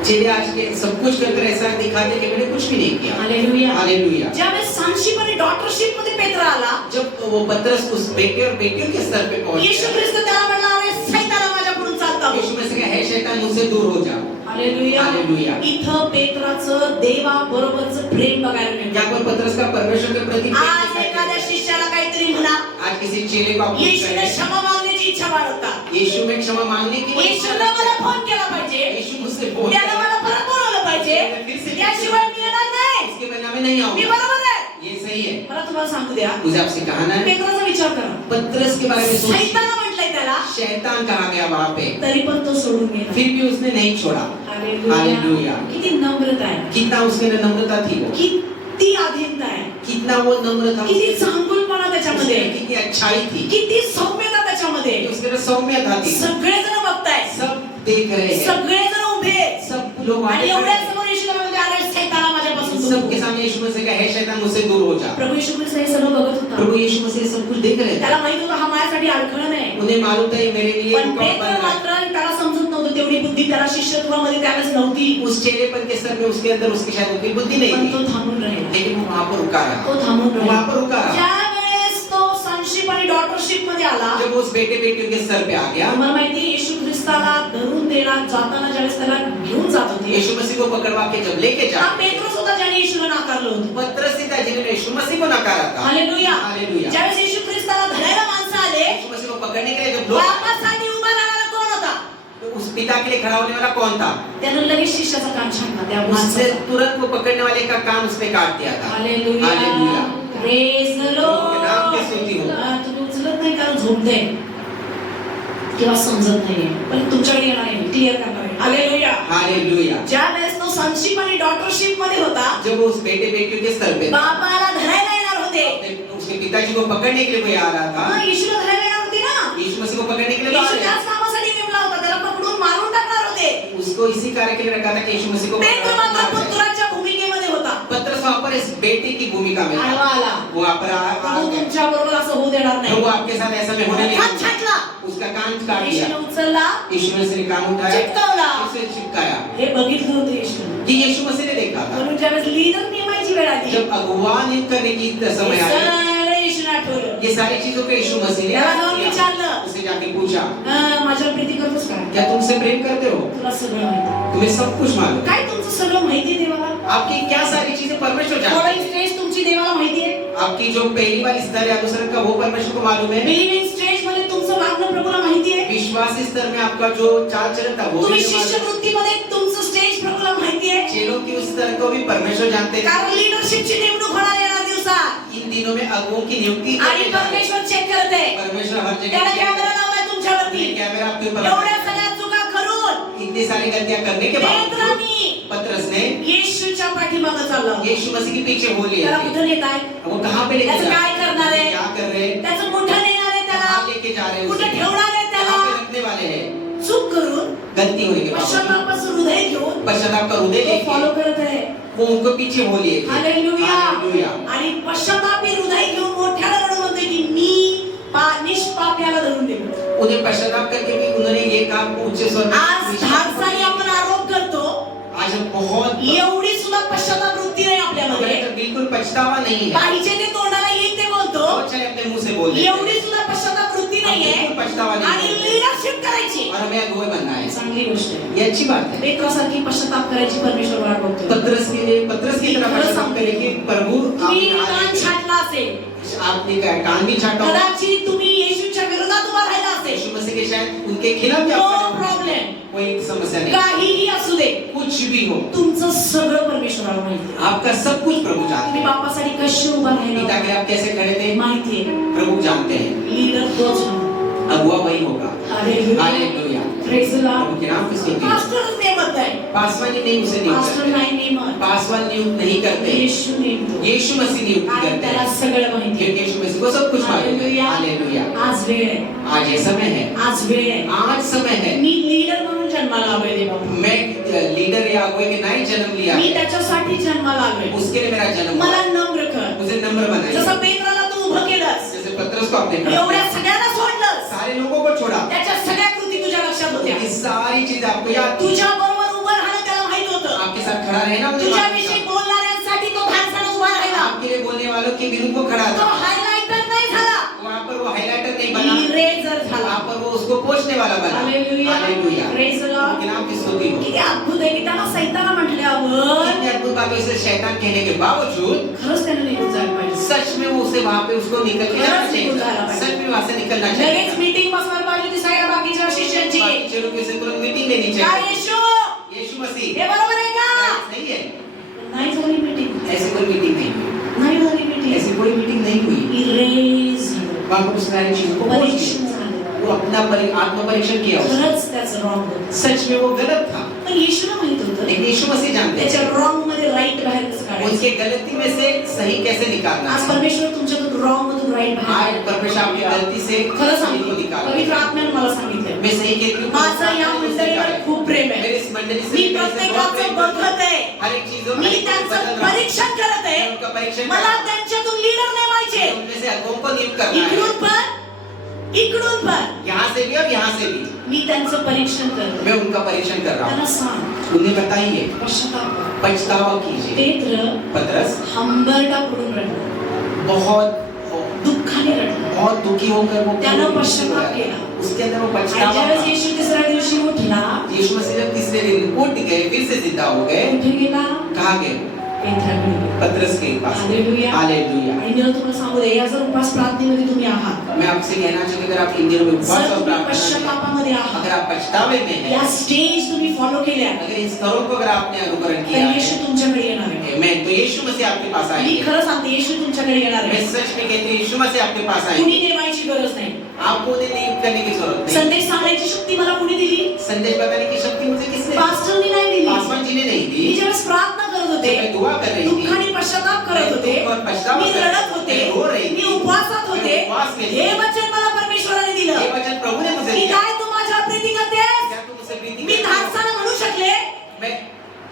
चेले आज के सब कुछ करकर ऐसा दिखाते कि मैंने कुछ भी नहीं किया. हालेलुया. हालेलुया. ज्यावेळेस सनशिप आणि डॉटरशिप मध्ये पेत्र आला, जब वो पतरस उस बेटे और बेटियों के स्तर पे पहुंच येशू गया, ख्रिस्त त्याला म्हणला, अरे सैताना माझ्याकडून चालता हो. यीशु मसीह कहा, हे शैतान मुझसे दूर हो जा. हालेलुया. हालेलुया. इथं पेत्राचं देवा बरोबरचं प्रेम बघायला मिळतं. यहाँ पर पतरस का परमेश्वर के प्रति प्रेम आज दिखाई एखाद्या देता है. शिष्याला काहीतरी म्हणा, आज किसी चेले को आप येशूने क्षमा मागण्याची इच्छा बाळगतात. यीशु में क्षमा मांगने की वो इच्छा येशूला रखता मला है. फोन केला पाहिजे, यीशु मुझसे बोल त्याला मला परत बोलवलं पाहिजे, त्याशिवाय मी येणार नाही. इसके बिना मैं नहीं मी आऊंगा. बरोबर आहे. ये सही है. मला तुम्हाला सांगू द्या, मुझे आपसे कहना है, पेत्राचा विचार करा. पतरस के बारे में सोचिए. सैताना म्हटलंय त्याला, शैतान कहा गया वहां पे, तरी पण तो सोडून गेला. फिर भी उसने नहीं छोड़ा. हालेलुया. किती नम्रता आहे, कितना उसके अंदर नम्रता थी वो, किती अधीनता आहे, कितना वो नम्र था, किती चांगुलपणा त्याच्यामध्ये, कितनी अच्छाई थी, किती सौम्यता त्याच्यामध्ये. उसके अंदर सौम्यता थी. सगळेजण बघताय, सब देख रहे हैं, सगळेजण उभे आहेत. सब लोग आणि आगे खड़े एवढ्या हैं. समोर येशूला म्हणते, अरे सैताना माझ्यापासून दूर हो. सबके सामने यीशु मसीह का, हे शैतान मुझसे दूर हो जा. प्रभू येशू ख्रिस्त हे सगळं बघत होता. प्रभु यीशु मसीह सब कुछ देख रहे थे. त्याला माहित होतं हा माझ्यासाठी अडखळण आहे. उन्हें मालूम था ये मेरे लिए पण रुकावट पेत्र बन रहा है. मात्र त्याला समजत नव्हतं, तेवढी बुद्धी त्याला शिष्यत्वामध्ये त्यावेळेस नव्हती. उस चेलेपन के स्तर में उसके अंदर उसकी शायद उतनी बुद्धि नहीं पण थी, तो थांबून राहिला. लेकिन वो वहां पर रुका रहा. तो थांबून वो वहां पर राहिला. रुका रहा. ज्यावेळेस तो सनशिप आणि डॉटरशिप मध्ये आला, जब वो उस बेटे बेटियों के स्तर पे आ गया, तुम्हाला माहिती येशू ख्रिस्ताला धरून देणार जाताना ज्यावेळेस त्याला घेऊन जात होते, यीशु मसीह को पकड़वा के जब लेके जा, हा पेत्रच होता ज्याने येशूला नाकारलं होतं. पतरस ही था जिन्होंने यीशु मसीह को नकारा था. हालेलुया. हालेलुया. ज्यावेळेस येशू ख्रिस्ताला धरायला माणसं आले, यीशु मसीह को पकड़ने के लिए जब लोग, बापासाठी उभा राहणारा कोण होता? उस पिता के लिए खड़ा होने वाला कौन था? त्यानं लगेच शिष्याचा कान छाटला त्या उसने माणसाचा. तुरंत वो पकड़ने वाले का कान उसने काट दिया था. Hallelujah. Hallelujah. Praise the Lord. नाम की स्तुती हो. तुम्ही उचलत नाही कारण झोपते किंवा समजत नाहीये, पण तुमच्याकडे येणार आहे, क्लिअर करणार आहे. हालेलुया. हालेलुया. ज्या वेळेस तो सनशिप आणि डॉटरशिप मध्ये होता, जब वो उस बेटे बेटियों के स्तर पे था, बापाला धरायला येणार होते. उसके पिताजी को पकड़ने के लिए कोई आ रहा था. येशूला धरायला येणार होती ना. यीशु मसीह को पकड़ने के लिए तो आ येशू रहे त्याच कामासाठी नेमला होता, त्याला पकडून मारून टाकणार होते. थे. उसको इसी कार्य के लिए रखा था कि यीशु मसीह को पेत्र मात्र मारना है. पुत्राच्या भूमिकेमध्ये होता. पतरस वहां पर इस बेटे की भूमिका में आडवा था. आला. वो वहां पर आ प्रभू गया. तुमच्या बरोबर असं होऊ देणार तो नाही. वो आपके साथ ऐसा में होने नहीं कान दूंगा. छाटला. उसका कान काट दिया. येशूने उचलला, यीशु मसीह ने कान उठाया, चिपकवला. उसे चिपकाया. हे बघितलं होतं येशूने. ये यीशु मसीह ने देखा था. म्हणून ज्यावेळेस लीडर नेमायची वेळ आली, जब अगुवा नियुक्त करने की समय आई, सगळं येशूने आठवलं. ये सारी चीजों को यीशु मसीह ने त्याला याद जाऊन किया. विचारलं, उसे जाके पूछा, माझ्यावर प्रीती करतोस का? क्या तुमसे प्रेम करते हो? तुला सगळं माहिती. तुम्हें सब कुछ मालूम. काय तुमचं सगळं माहिती आहे देवाला? आपकी क्या सारी चीजें परमेश्वर जानते फॉलोइंग हैं. स्टेज तुमची देवाला माहिती आहे. आपकी जो पहली वाली स्तर है अनुसरण का, वो परमेश्वर को मालूम है. बिलीविंग स्टेज मध्ये तुमचं वागणं प्रभूला माहिती आहे. विश्वासी स्तर में आपका जो चाल चलन था वो तुम्ही भी मालूम है. शिष्यवृत्तीमध्ये तुमचं स्टेज प्रभूला माहिती आहे. चेलों की उस स्तर को भी परमेश्वर जानते हैं. कारण लीडरशिपची नेमणूक होणार येणार दिवसात इन दिनों में अगुओं की नियुक्ति आणि करने जा रहे हैं. परमेश्वर चेक करत आहे. परमेश्वर हर जगह त्याला check कॅमेरा करता लावलाय है. तुमच्यावरती. ये कैमरा आपके ऊपर एवढ्या रखा है. सगळ्या चुका करून इतनी सारी गलतियां करने के बावजूद पेत्रानी पतरस ने येशूच्या पाठीमागे चालला होता. यीशु मसीह के पीछे हो लिए त्याला थे. कुठं नेत आहे? वो कहाँ पे लेके त्याचं जा काय रहे करणार आहे? हैं? क्या कर रहे हैं? त्याचं कुठं नेणार आहे कहाँ त्याला? लेके जा रहे हैं कुठं उसे? ठेवणार आहे कहाँ त्याला? पे रखने वाले हैं? चूक करून गलती होने के बावजूद पश्चातापाचं हृदय घेऊन पश्चाताप का हृदय तो फॉलो लेके करत आहे. वो उनको पीछे हो लिए थे. हालेलुया. हालेलुया. आणि पश्चातापी हृदय घेऊन मोठ्याला रडून म्हणतोय की मी निष्पाप याला धरून देतो. उन्हें पश्चाताप करके भी उन्होंने ये काम को ऊंचे स्वर में आज धाडसाने आपण आरोप करतो, आज हम बहुत एवढी सुद्धा पश्चाताप वृत्ती नाही आपल्यामध्ये. हमें तो बिल्कुल पछतावा नहीं है. पाहिजे ते तोंडाला येईल ते बोलतो, बहुत चाहे अपने मुंह से बोल देते हैं. एवढी सुद्धा पश्चाताप वृत्ती नाहीये. बिल्कुल पछतावा नहीं आणि है. लीडरशिप करायची और हमें अगुवा बनना है. चांगली गोष्ट आहे. ये अच्छी बात है. पेत्रासारखी पश्चाताप करायची परमेश्वर वाट बघतो. पतरस की तरह पश्चाताप करे कि प्रभु तुम्ही आपने कान छाटला असेल, आपने कान भी छाटा होगा. कदाचित तुम्ही येशूच्या विरोधात उभा राहिला असेल, यीशु मसीह के शायद उनके खिलाफ भी नो आपका प्रॉब्लेम. कोई समस्या नहीं. काहीही असू दे, कुछ भी हो, तुमचं सगळं परमेश्वराला माहिती आहे. आपका सब कुछ प्रभु जानते तुम्ही हैं. बापासाठी कशी उभा पिता राहिला के आप कैसे खड़े थे माहिती आहे. प्रभु जानते हैं. लीडर तोच होणार. अगुवा वही होगा. Hallelujah. Hallelujah. Praise the Lord. प्रभु के नाम की स्तुति हो। पास्टरच नेमत नाही, पासवानी नहीं उसे नियुक्त पास्टर करते, नाही नेमत, पासवान नियुक्त नहीं करते, येशू नेमतो. यीशु मसीह नियुक्त आणि करते त्याला हैं, सगळं माहिती आहे. क्योंकि यीशु मसीह को सब कुछ मालूम है। हालेलुया. हालेलुया। आज वेळ आहे, आज ये समय है, आज वेळ आहे. आज समय है। मी लीडर म्हणून जन्माला आलोय देवा. मैं लीडर या अगुवे के नहीं जन्म लिया मी है, त्याच्यासाठी जन्माला आलोय. उसके लिए मेरा जन्म मला हुआ। नम्र कर. मुझे नम्र बनाइए, जसं पेत्राला तू उभं केलंस, जैसे पतरस को आपने खड़ा किया, एवढ्या सगळ्यांना सोडलंस, सारे लोगों को छोड़ा, त्याच्या सगळ्या कृती तुझ्या लक्षात होत्या. ये सारी चीज आपको याद थी, तुझ्या बरोबर उभं राहणं त्याला माहित होतं. आपके साथ खड़ा रहना मुझे मालूम तुझ्याविषयी था। बोलणाऱ्यांसाठी तो धाडसानं उभा राहिला. आपके लिए बोलने वालों के विरुद्ध वो खड़ा तो था, हायलाइटर नाही झाला, वहाँ पर वो हाइलाइटर नहीं बना, इरेजर झाला. वहाँ पर वो उसको पोंछने वाला बना। Hallelujah. Hallelujah. Praise the Lord. उनके नाम की स्तुति हो। किती अद्भुत आहे की त्याला सैताना म्हटल्यावर इतनी अद्भुत बातों से शैतान कहने के बावजूद खरंच त्याने निघून जायला पाहिजे. सच में वो उसे वहाँ पे उसको निकल के जाना खरंच निघून जायला चाहिए, पाहिजे. सच में वहाँ से निकलना लगेच चाहिए। मीटिंग बसवायला पाहिजे होती सगळ्या बाकीच्या शिष्यांची. बाकी लोगों से तुरंत मीटिंग लेनी काय चाहिए। येशू, यीशु मसीह हे बरोबर आहे का? नहीं है, नाही झाली मीटिंग, ऐसी कोई मीटिंग नहीं हुई, नाही झाली मीटिंग. ऐसी कोई मीटिंग नहीं हुई। इरेज झालं. वहाँ पर उस सारी चीजों को पोंछ परीक्षण दिया। झालं. वो अपना आत्म परीक्षण किया उसने। खरंच त्याचं रॉंग होतं. सच में वो गलत था, पण येशूला माहित होतं लेकिन यीशु मसीह जानते त्याच्या थे रॉंग मध्ये राईट बाहेर कसं काढायचं. उसके गलती में से सही कैसे निकालना आज है। परमेश्वर तुमच्यातून रॉंग मधून राईट आज बाहेर परमेश्वर आपकी गलती से खरं सही को सांगतो, निकालना पवित्र है। आत्म्याने मला सांगितलं, मैं सही कहती हूँ, माझं या मंडळीवर खूप प्रेम आहे. मेरे इस मंडली से मी मेरे से बहुत प्रत्येकाचं प्रेम करता हूँ। बघत आहे, हर एक चीजों में मी हर एक चीज त्यांचं बदल रहा हूँ। परीक्षण करत मैं आहे. उनका परीक्षण कर मला रहा हूँ। त्यांच्यातून लीडर नेमायचे. उनमें से अगुओं को नियुक्त करना इकडून है, पण इकडून पण यहाँ से भी और यहाँ से भी। मी त्यांचं परीक्षण करतो. मैं उनका परीक्षण कर रहा त्यांना हूँ। सांग, उन्हें बताइए, पश्चाताप कर. पछतावा कीजिए। पेत्र पतरस हंबरटा पडून रडला, बहुत दुःखाने रडला. बहुत दुखी होकर वो त्यानं पश्चाताप केला. उसके अंदर वो आणि पछतावा ज्यावेळेस था। येशू तिसऱ्या दिवशी उठला, यीशु मसीह जब तीसरे दिन उठ गए, फिर से जिंदा हो गए, कुठे गेला? कहाँ गए? पेत्राकडे गेला. पतरस के पास। हालेलुया. हालेलुया। आणि मी तुम्हाला सांगू दे, या जर उपास प्रार्थनेमध्ये तुम्ही आहात, मैं आपसे कहना चाहूंगा, अगर आप इन दिनों में उपवास जर और तुम्ही प्रार्थना में, पश्चातापामध्ये आहात, अगर आप पछतावे में हैं, या स्टेज तुम्ही फॉलो केल्या, अगर इन स्तरों को अगर आपने अनुकरण तर किया येशू है, तुमच्याकडे येणार आहे. मैं तो यीशु मसीह आपके पास मी आएंगे। खरं सांगते, येशू तुमच्याकडे येणार मैं आहे. सच में कहती हूँ, यीशु मसीह आपके पास आएंगे। कुणी नेमायची गरज नाही. आपको उन्हें नियुक्त करने की जरूरत नहीं। संदेश सांगायची शक्ती मला कुणी दिली? संदेश बताने की शक्ति मुझे किसने दी? पास्टरनी नाही दिली. पासवान जी ने नहीं मी दी। ज्यावेळेस प्रार्थना करत होते, मैं दुआ कर रही थी, दुःखाने पश्चाताप करत होते, मैं दुःख और पछतावा मी कर- रडत होते, मैं रो रही थी, मी उपवासात होते, मैं उपवास में थी। हे वचन मला परमेश्वराने ये दिलं वचन प्रभु ने मुझे की दिया। काय तू माझ्या प्रीती करतेस? क्या तुम मुझसे प्रीति मी करते हो? धाडसानं म्हणू शकले मैं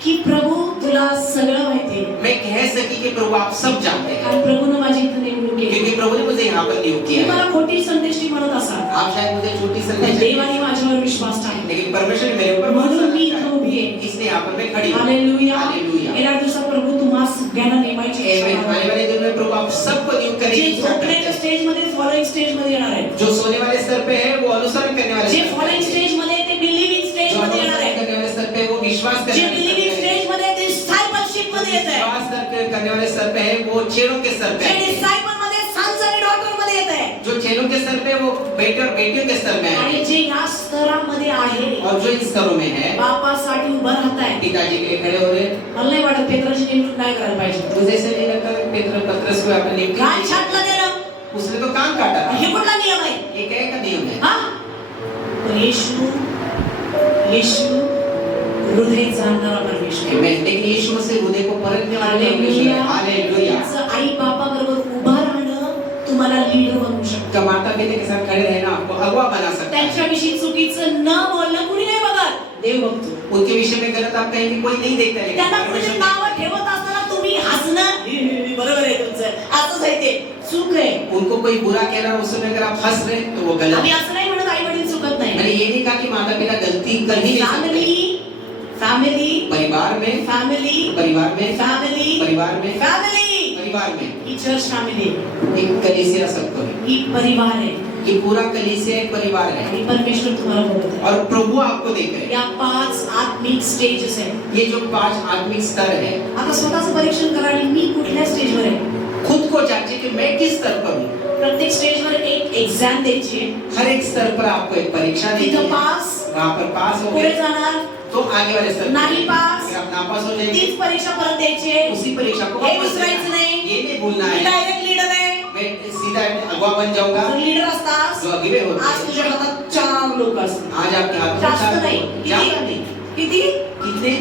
की प्रभू तुला सगळं माहिती आहे. मैं कह सकी कि प्रभु आप सब जानते हैं, आणि प्रभूनं माझी इथं नेमणूक केली. क्योंकि प्रभु ने मुझे यहाँ पर नियुक्त तुम्ही किया है। मला खोटी संदेशी म्हणत असाल, आप शायद मुझे छोटी पण संदेश, देवाने माझ्यावर विश्वास टाकला, लेकिन परमेश्वर ने मेरे ऊपर बहुत म्हणून मी सारा इथं उभी आहे. इसलिए यहाँ पर मैं खड़ी हूँ। हालेलुया. हालेलुया। येणाऱ्या दिवसात प्रभू तुम्हा सगळ्यांना नेमायची इच्छा आने आहे. वाले दिन में प्रभु आप सबको नियुक्त करने जे की इच्छा करते झोपण्याच्या हैं। स्टेज मध्ये फॉलोइंग स्टेज मध्ये येणार आहे, जो सोने वाले स्तर पे है वो अनुसरण करने वाले जे स्तर पे फॉलोइंग है। स्टेज मध्ये ते बिलीविंग स्टेज जो मध्ये येणार अनुसरण आहे, करने वाले स्तर पे वो विश्वास करने जे वाले बिलीविंग स्तर पे है। स्टेज मध्ये ते डिसायपलशिप मध्ये येत आहे, विश्वास करने वाले स्तर पे है वो चेलों के स्तर पे जे है। डिसायपल मध्ये सन्स आणि डॉटर मध्ये येत आहे, जो चेलों के स्तर पे है वो बेटे और बेटियों के स्तर में है। आणि जे या स्तरामध्ये आहे, और जो इन स्तरों में है, बापासाठी उभं राहत आहे. पिताजी के लिए खड़े हो रहे हैं। मला नाही वाटत पेत्राची नेमणूक नाही करायला पाहिजे. मुझे ऐसे नहीं लगता कि पतरस को आपने नियुक्त काय किया। छाटलं गेलं? उसने तो कान काटा था। हे कुठला नियम आहे? ये क्या का नियम है? हा? पण येशू हृदय जाणणारा परमेश्वर. Amen. लेकिन यीशु मसीह हृदय को परखने वाला परमेश्वर है। हालेलुया। तुमचं आई बापा बरोबर उभा राहणं तुम्हाला लीडर बनवू शकतं. का माता पिता के साथ खड़े रहना आपको अगुवा बना सकता है। त्यांच्याविषयी चुकीचं न बोलणं कुणी नाही बघत, देव बघतो. उनके विषय में गलत आप कहेंगे कोई नहीं देखता, लेकिन त्यांना परमेश्वर कुणी देखता नावं ठेवत असताना तुम्ही हसणं बरोबर आहे तुमचं, असंच आहे ते, चूक आहे. है। उनको कोई बुरा कह रहा है, उस समय अगर आप हंस रहे हैं, तो वो गलत आम्ही है। असं नाही म्हणत आई वडील चुकत नाही. मैंने ये नहीं कहा कि माता पिता गलती कर ही नहीं सकते। फॅमिली परिवार में, फॅमिली परिवार में, फॅमिली परिवार में, फॅमिली परिवार में ही चर्च फॅमिली, एक कलीसिया सबको है। ही परिवार आहे. ये पूरा कलीसिया एक परिवार है आणि परमेश्वर तुम्हाला बघत आहे. और प्रभु आपको देख रहे हैं। या 5 आत्मिक स्टेजेस आहेत. ये जो 5 आत्मिक स्तर है, आता स्वतःचं परीक्षण करा आणि मी कुठल्या स्टेजवर आहे. खुद को जांचिए कि मैं किस स्तर पर हूँ। प्रत्येक स्टेजवर एक एक्झाम द्यायची आहे. हर एक स्तर पर आपको एक परीक्षा देनी तिथं है। पास, वहाँ पर पास हो पुढे गए जाणार, तो आगे वाले स्तर नाही पास, अगर आप नापास हो जाएंगे, तीच परीक्षा परत द्यायची आहे. उसी परीक्षा को हे वापस विसरायचं देना है। नाही. ये नहीं भूलना मी है डायरेक्ट लीडर आहे. मैं सीधा अगुवा बन जाऊंगा। जर लीडर असतास, जो अगुवे होते आज हैं, तुझ्या हातात 4 4 लोक असतात. आज आपके हाथ में जास्त 4 नाही. लोग, ज्यादा नहीं. किती? कितने?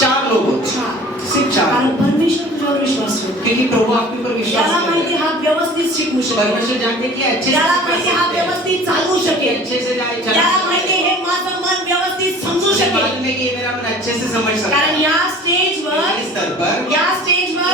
4 लोग होते. 4. सिर्फ 4. कारण परमेश्वर तुझ्यावर विश्वास ठेवतो. क्योंकि प्रभु आपके ऊपर विश्वास त्याला करते माहिती हैं. हा व्यवस्थित शिकू शकेल. परमेश्वर जानते हैं कि अच्छे से त्याला कर माहिती हा सकते हैं. व्यवस्थित चालू कि शकेल. अच्छे से जाए चला त्याला सकते माहिती हैं. हे माझं मन व्यवस्थित समजू मुझे शकेल. मालूम है कि ये मेरा मन अच्छे से समझ सकता कारण है. या स्टेजवर इस स्तर पर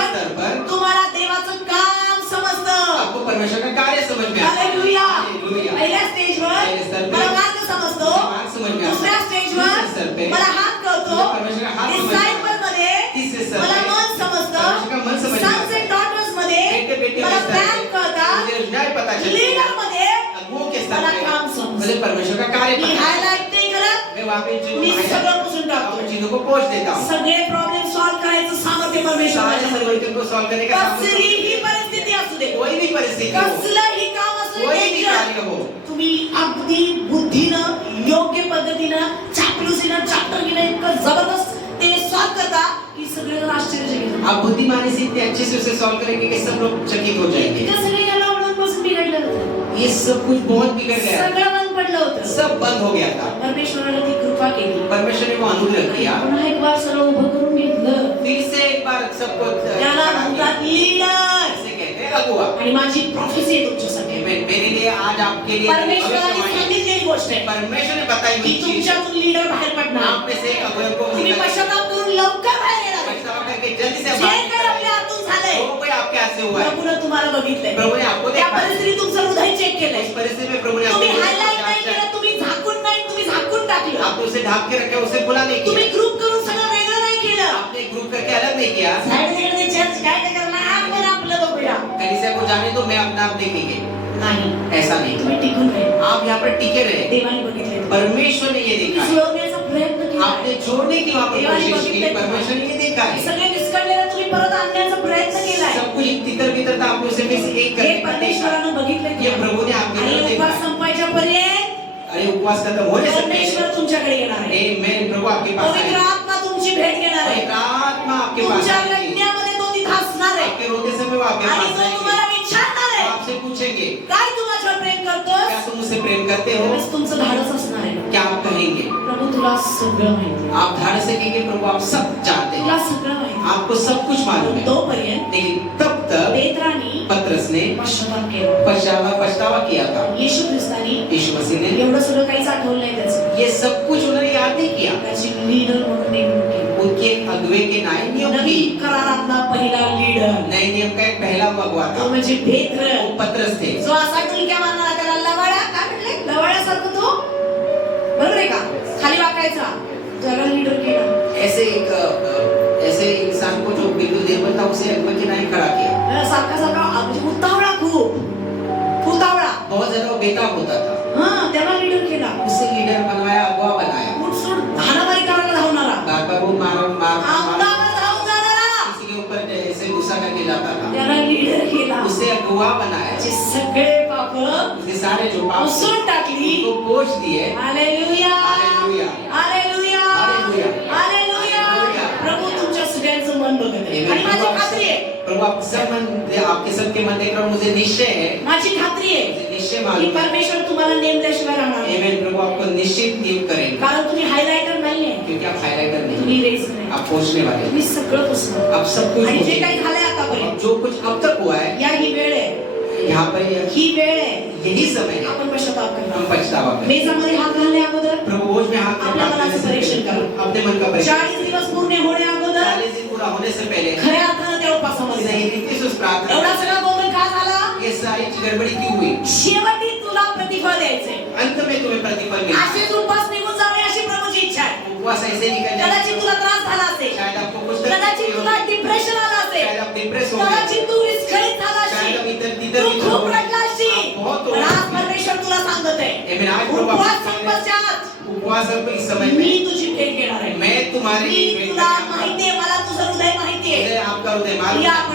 स्तर पर तुम्हाला देवाचं काम समजतं. आपको परमेश्वर का कार्य समझ में आता है. हालेलुया. हालेलुया. पहिल्या स्टेजवर पहिले स्तर पे मला मार्ग समजतो. मार्ग समझ में आता दुसऱ्या है. स्टेजवर तीसरे स्तर पे मला हात कळतो. मुझे परमेश्वर का हाथ समझ में आता है. डिसायपल मध्ये तीसरे स्तर मला पे मन समजतं. परमेश्वर का मन समझ में आता सन्स है. अँड डॉटर्स मध्ये बेटे बेटी मला के स्तर प्लॅन पे कळतात. मुझे योजनाएं पता चलती लीडर है. मध्ये अगुओं के स्तर मला पे काम समजतं. मुझे परमेश्वर का कार्य मी पता है. हायलाइट नाही करत. मैं वहाँ पे जो मी सगळं पुसून टाकतो. अपनी चीजों को पोंछ देता हूँ. सगळे प्रॉब्लेम सॉल्व करायचं सामर्थ्य परमेश्वर सारे माझ्यामध्ये परिवर्तन को सॉल्व करने का सामर्थ्य. कसलीही परिस्थिती असू दे. कोई भी परिस्थिति हो, कसलंही काम असू दे. कोई भी टेन्शन. कार्य हो, तुम्ही अगदी बुद्धीनं योग्य पद्धतीनं चापलुसीनं चाप्टरगिनं इतकं जबरदस्त ते सॉल्व करता की सगळे जण आश्चर्यचकित होतात. आप बुद्धिमानी से इतने अच्छे से उसे सॉल्व करेंगे कि सब लोग चकित हो जाएंगे. इतकं सगळे या लॉकडाऊनपासून बिघडलं होतं. ये सब कुछ बहुत बिगड़ गया. सगळं बंद पडलं होतं. सब बंद हो गया था. परमेश्वराने ती कृपा केली. परमेश्वर ने वो अनुग्रह किया. पुन्हा एक बार सर्व उभं करून घेतलं. फिर से एक बार सबको त्याला म्हणतात लीडर. ऐसे कहते हैं अगुआ. आणि माझी प्रोफेसी आहे तुमच्यासाठी. मेरे लिए आज आपके लिए परमेश्वराने भविष्यवाणी. सांगितलेली गोष्ट आहे परमेश्वर ने बताई की हुई चीज. तुमच्यातून लीडर बाहेर पडणार. आप में से अगुआ को तुम्ही पश्चाताप करून लवकर बाहेर येणार. पछतावा करके जल्दी से जे बाहर काही आपल्या हातून झालंय वो कोई आपके हाथ से हुआ है. प्रभूने तुम्हाला बघितलंय. प्रभु ने आपको त्या देखा. परिस्थितीत तुमचं हृदय चेक केलंय. इस परिस्थिति में प्रभु ने तुम्ही आपको हायलाइट नाही जांचा. केलं. तुम्ही झाकून नाही. तुम्ही झाकून टाकलं. आपने उसे ढाक के रखा, उसे खुला नहीं तुम्ही किया. ग्रुप करून सगळं वेगळं नाही केलं. आपने ग्रुप करके अलग नहीं किया. साइड तिकडे चर्च काय नाही करणार. आपण आपलं बघूया. कलीसिया को जाने तो मैं अपना आप देखेंगे. नाही. ऐसा नहीं. तुम्ही टिकून राहिले. आप यहाँ पर टिके रहे. देवाने बघितलंय. परमेश्वर ने ये देखा तुम्ही है. सोडण्याचा प्रयत्न केला. आपने छोड़ने की वहाँ पर देवाने कोशिश की. बघितलंय. परमेश्वर ने ये देखा है. सगळे विस्कळलेलं तुम्ही परत आणण्याचा प्रयत्न केलाय. सब कुछ तितर बितर था. आपने उसे में से एक हे करने का देखा. परमेश्वरानं बघितलंय. ये प्रभु ने आपकी आणि तरफ उपवास देखा. संपायच्या पर्यंत अरे उपवास खत्म होने से परमेश्वर पहले तुमच्याकडे येणार आहे. आमेन. प्रभु आपके पास पवित्र आएगा. आत्मा तुमची भेट घेणार आहे. पवित्र आत्मा आपके पास तुमच्या आएगी. रडण्यामध्ये तो तिथं असणार आहे. आपके रोते समय वो आपके आणि पास तो आएंगे. तुम्हाला विचारणार वो आहे आपसे पूछेंगे काय तू माझ्यावर प्रेम करतोस. क्या तुम मुझसे प्रेम करते हो. त्यावेळेस तुमचं धाडस असणार आहे. क्या आप कहेंगे. प्रभू तुला सगळं माहिती आहे. आप धाड़ से कहेंगे प्रभु आप सब जानते तुला हैं. सगळं माहिती आहे. आपको सब कुछ मालूम है. तोपर्यंत लेकिन तब तक पेत्रानी पतरस ने पश्चाताप केला. पछतावा किया था. येशू ख्रिस्तानी यीशु मसीह ने एवढं सगळं काहीच आठवलं नाही त्याचं. ये सब कुछ उन्होंने याद नहीं किया. त्याची लीडर म्हणून नेमणूक केली. उनके अगुवे के नाम नियम की. नवीन करारातला पहिला लीडर नए नियम का एक पहला अगुवा तो था. म्हणजे पेत्र. वो पतरस थे. जो असा डुलक्या मारणारा त्याला लवाडा काय म्हटले लवाड्यासारखं तो बरोबर आहे का खाली वाकायचा. जरा लीडर केला. ऐसे इंसान को जो बिल्कुल निर्बल था उसे अगुवे के नाम खड़ा किया. सारखा सारखा म्हणजे उतावळा खूप उतावळा. बहुत ज्यादा वो बेताब होता था. हा त्याला लीडर केला. उसे लीडर बनवाया, अगुवा बनाया. उठसूट हाणामारी करायला धावणारा. बार बार वो मार अंगावर धावून जाणारा. किसी के ऊपर ऐसे गुस्सा करके जाता था. त्याला लीडर केला. उसे अगुवा बनाया. त्याचे सगळे पाप उसके सारे जो पाप उचलून टाकली. उनको पोंछ दिए. Hallelujah hallelujah. Hallelujah hallelujah. Hallelujah. Hallelujah. प्रभू तुमच्या सगळ्यांचं मन बघत आहे. आणि माझी खात्री आहे. प्रभु आप सब मन आपके सबके मन देख रहा हूँ. मुझे निश्चय है. माझी खात्री आहे मुझे निश्चय की मालूम है. परमेश्वर तुम्हाला नेमल्याशिवाय राहणार नाही. आमेन. प्रभु आपको निश्चित नियुक्त करेंगे. कारण तुम्ही हायलाइटर नाहीये. क्योंकि आप हाईलाइटर नहीं तुम्ही रेस नाही. आप पोंछने वाले हैं. तुम्ही सगळं पुसणार. आप सब कुछ आणि जे पोंछेंगे. काही झालंय आतापर्यंत अब जो कुछ अब तक हुआ है या ही वेळ आहे. यहाँ पर ही वेळ आहे. यही समय है. आपण पश्चाताप हम करणार. पछतावा करें. मेजामध्ये हात घालणे अगोदर प्रभु बोझ में हाथ अपने मनाचं परीक्षण करा. अपने मन का परीक्षण. 40 दिवस पूर्ण होणे अगोदर 40 दिन पूरा होने से पहले खऱ्या अर्थानं त्या उपासामध्ये सही जा. रीति से उस प्रार्थना एवढा सगळा गोंधळ का झाला. ये सारी गड़बड़ी क्यों हुई. शेवटी तुला प्रतिफळ द्यायचंय. अंत में तुम्हें प्रतिफल मिलेगा. असेच उपास निघून जावे अशी प्रभूची इच्छा आहे. उपवास ऐसे निकल जाए. कदाचित तुला त्रास झाला असेल. शायद आपको कुछ कदाचित तुला डिप्रेशन आलं शायद असेल. आप डिप्रेस हो गए. कदाचित तू विस्कळीत झाला शायद आप असेल. इधर तू इधर खूप रडला असेल. बहुत पण आज परमेश्वर तुला सांगत आहे आमेन. आज प्रभु उपवास आपको संपच्या आत उपवास अब इस समय मी में तुझी भेट घेणार आहे. मैं तुम्हारी मी भेंट तुला करने माहितीये. मला तुझं हृदय माहितीये. मुझे आपका हृदय मालूम या है.